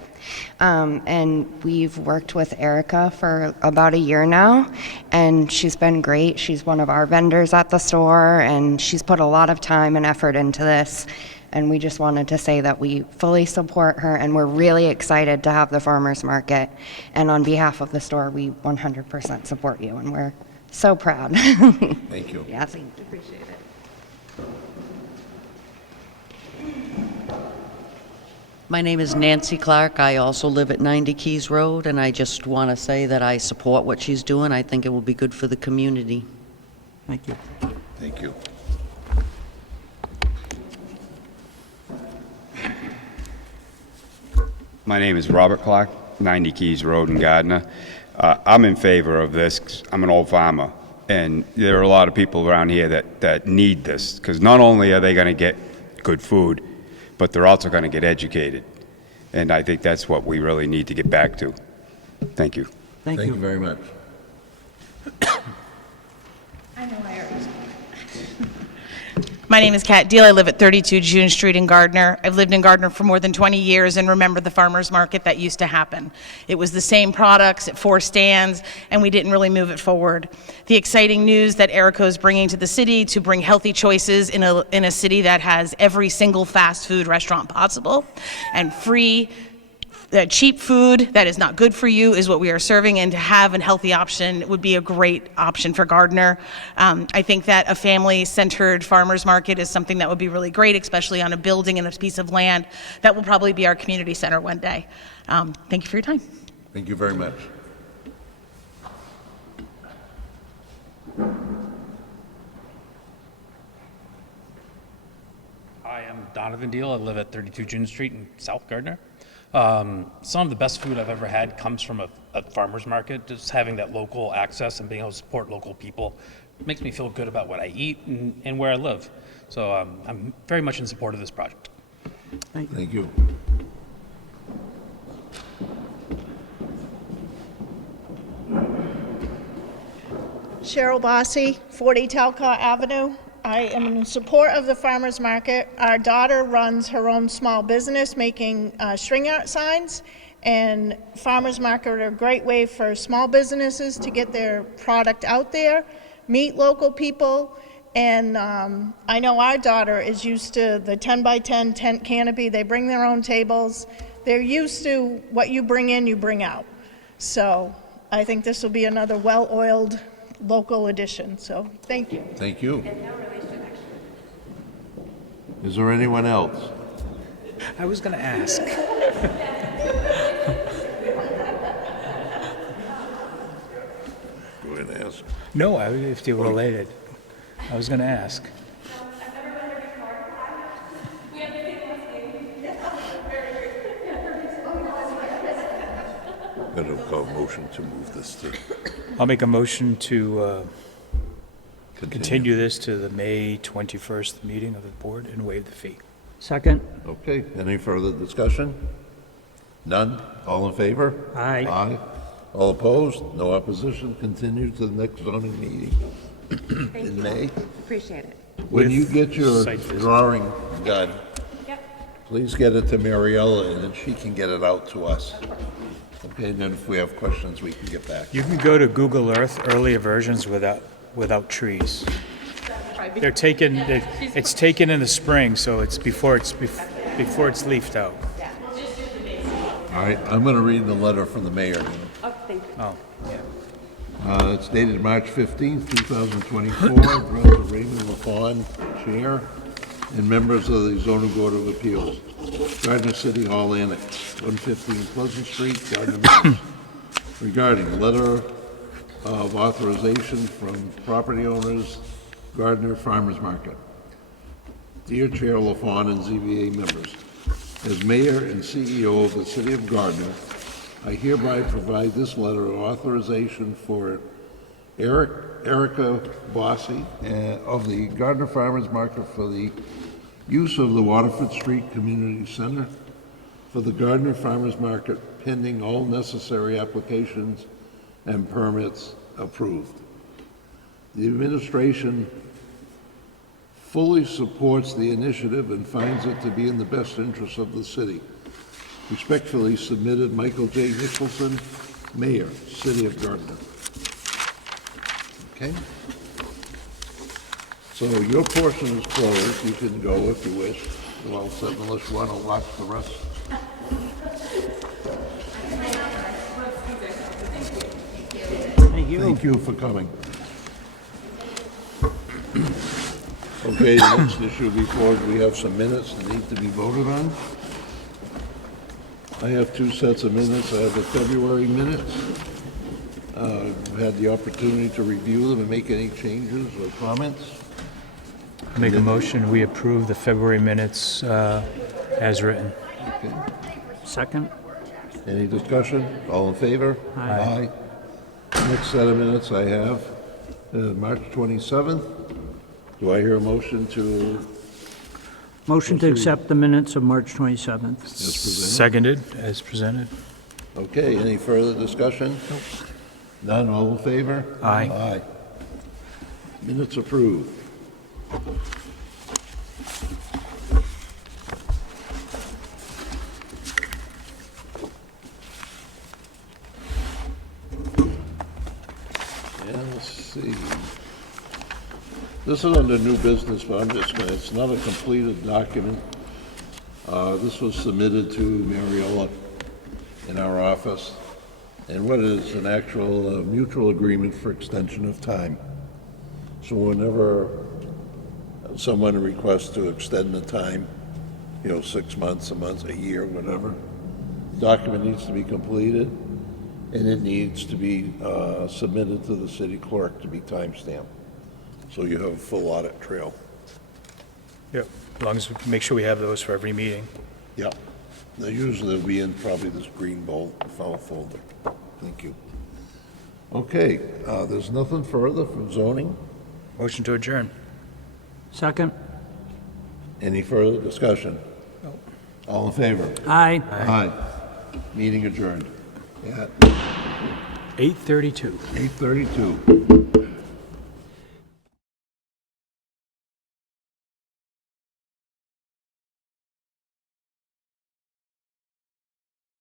And we've worked with Erica for about a year now, and she's been great. She's one of our vendors at the store, and she's put a lot of time and effort into this. And we just wanted to say that we fully support her, and we're really excited to have the farmers market. And on behalf of the store, we 100% support you, and we're so proud. Thank you. Yeah, thank you. Appreciate it. My name is Nancy Clark. I also live at 90 Keys Road, and I just want to say that I support what she's doing. I think it will be good for the community. Thank you. Thank you. My name is Robert Clark, 90 Keys Road in Gardner. I'm in favor of this 'cause I'm an old farmer, and there are a lot of people around here that need this, because not only are they going to get good food, but they're also going to get educated. And I think that's what we really need to get back to. Thank you. Thank Thank you. you very much. I know I already. My name is Kat Deal. I live at 32 June Street in Gardner. I've lived in Gardner for more than 20 years and remember the farmers market that used to happen. It was the same products at 4 stands, and we didn't really move it forward. The exciting news that Erica is bringing to the city to bring healthy choices in a city that has every single fast food restaurant possible and free cheap food that is not good for you is what we are serving, and to have a healthy option would be a great option for Gardner. I think that a family-centered farmers market is something that would be really great, especially on a building and a piece of land that will probably be our community center one day. Thank you for your time. Thank you very much. Hi, I'm Donovan Deal. I live at 32 June Street in South Gardner. Some of the best food I've ever had comes from a farmer's market. Just having that local access and being able to support local people makes me feel good about what I eat and where I live. So I'm very much in support of this project. Thank you. Cheryl Bossy, 40 Talcott Avenue. I am in support of the farmers market. Our daughter runs her own small business making string art signs, and farmers market are a great way for small businesses to get their product out there, meet local people, and I know our daughter is used to the 10 by 10 tent canopy. They bring their own tables. They're used to what you bring in, you bring out. So I think this will be another well-oiled local addition, so thank you. Thank you. Is there anyone else? I was going to ask. Go ahead and ask. No, if they were related. I was going to ask. I'm going to call a motion to move this to I'll make a motion to continue this to the May 21st meeting of the board and waive the fee. Second? Okay, any further discussion? None? All in favor? Aye. Aye. All opposed? No opposition? Continue to the next zoning meeting in May. Appreciate it. When you get your site visit. drawing done, Yep. please get it to Mariella, and then she can get it out to us. Okay, and then if we have questions, we can get back. You can go to Google Earth earlier versions without trees. They're taken. It's taken in the spring, so it's before it's leafed out. All right, I'm going to read the letter from the mayor now. Oh, thank you. Oh, yeah. It's dated March 15th, 2024, addressed to Raymond LaFawn, Chair, and members of the Zoning Board of Appeals, Gardner City Hall Annex, 115 Pleasant Street, Gardner, Mass. Regarding letter of authorization from property owners, Gardner Farmers Market. Dear Chair LaFawn and ZBA members, as Mayor and CEO of the City of Gardner, I hereby provide this letter of authorization for Erica Bossy of the Gardner Farmers Market for the use of the Waterford Street Community Center for the Gardner Farmers Market pending all necessary applications and permits approved. The administration fully supports the initiative and finds it to be in the best interest of the city. Respectfully submitted, Michael J. Nicholson, Mayor, City of Gardner. Okay? So your portion is closed. You can go if you wish. Well, unless you want to watch the rest. Thank you. Thank you for coming. Okay, the next issue before we have some minutes that need to be voted on. I have two sets of minutes. I have the February minutes. I've had the opportunity to review them and make any changes or comments. Make a motion, we approve the February minutes as written. Okay. Second? Any discussion? All in favor? Aye. Next set of minutes I have, March 27th. Do I hear a motion to? Motion to accept the minutes of March 27th. As presented? Seconded, as presented. Okay, any further discussion? None, all in favor? Aye. Aye. Minutes approved. Yeah, let's see. This is under new business, but I'm just gonna, it's not a completed document. This was submitted to Mariella in our office. And what is an actual mutual agreement for extension of time. So whenever someone requests to extend the time, 6 months, a month, a year, whatever, the document needs to be completed and it needs to be submitted to the city clerk to be timestamped. So you have a full audit trail. Yep, as long as we make sure we have those for every meeting. Yep. They usually will be in probably this green file folder. Thank you. Okay, there's nothing further from zoning. Motion to adjourn. Second? Any further discussion? No. All in favor? Aye. Aye. Meeting adjourned at 8:32. 8:32.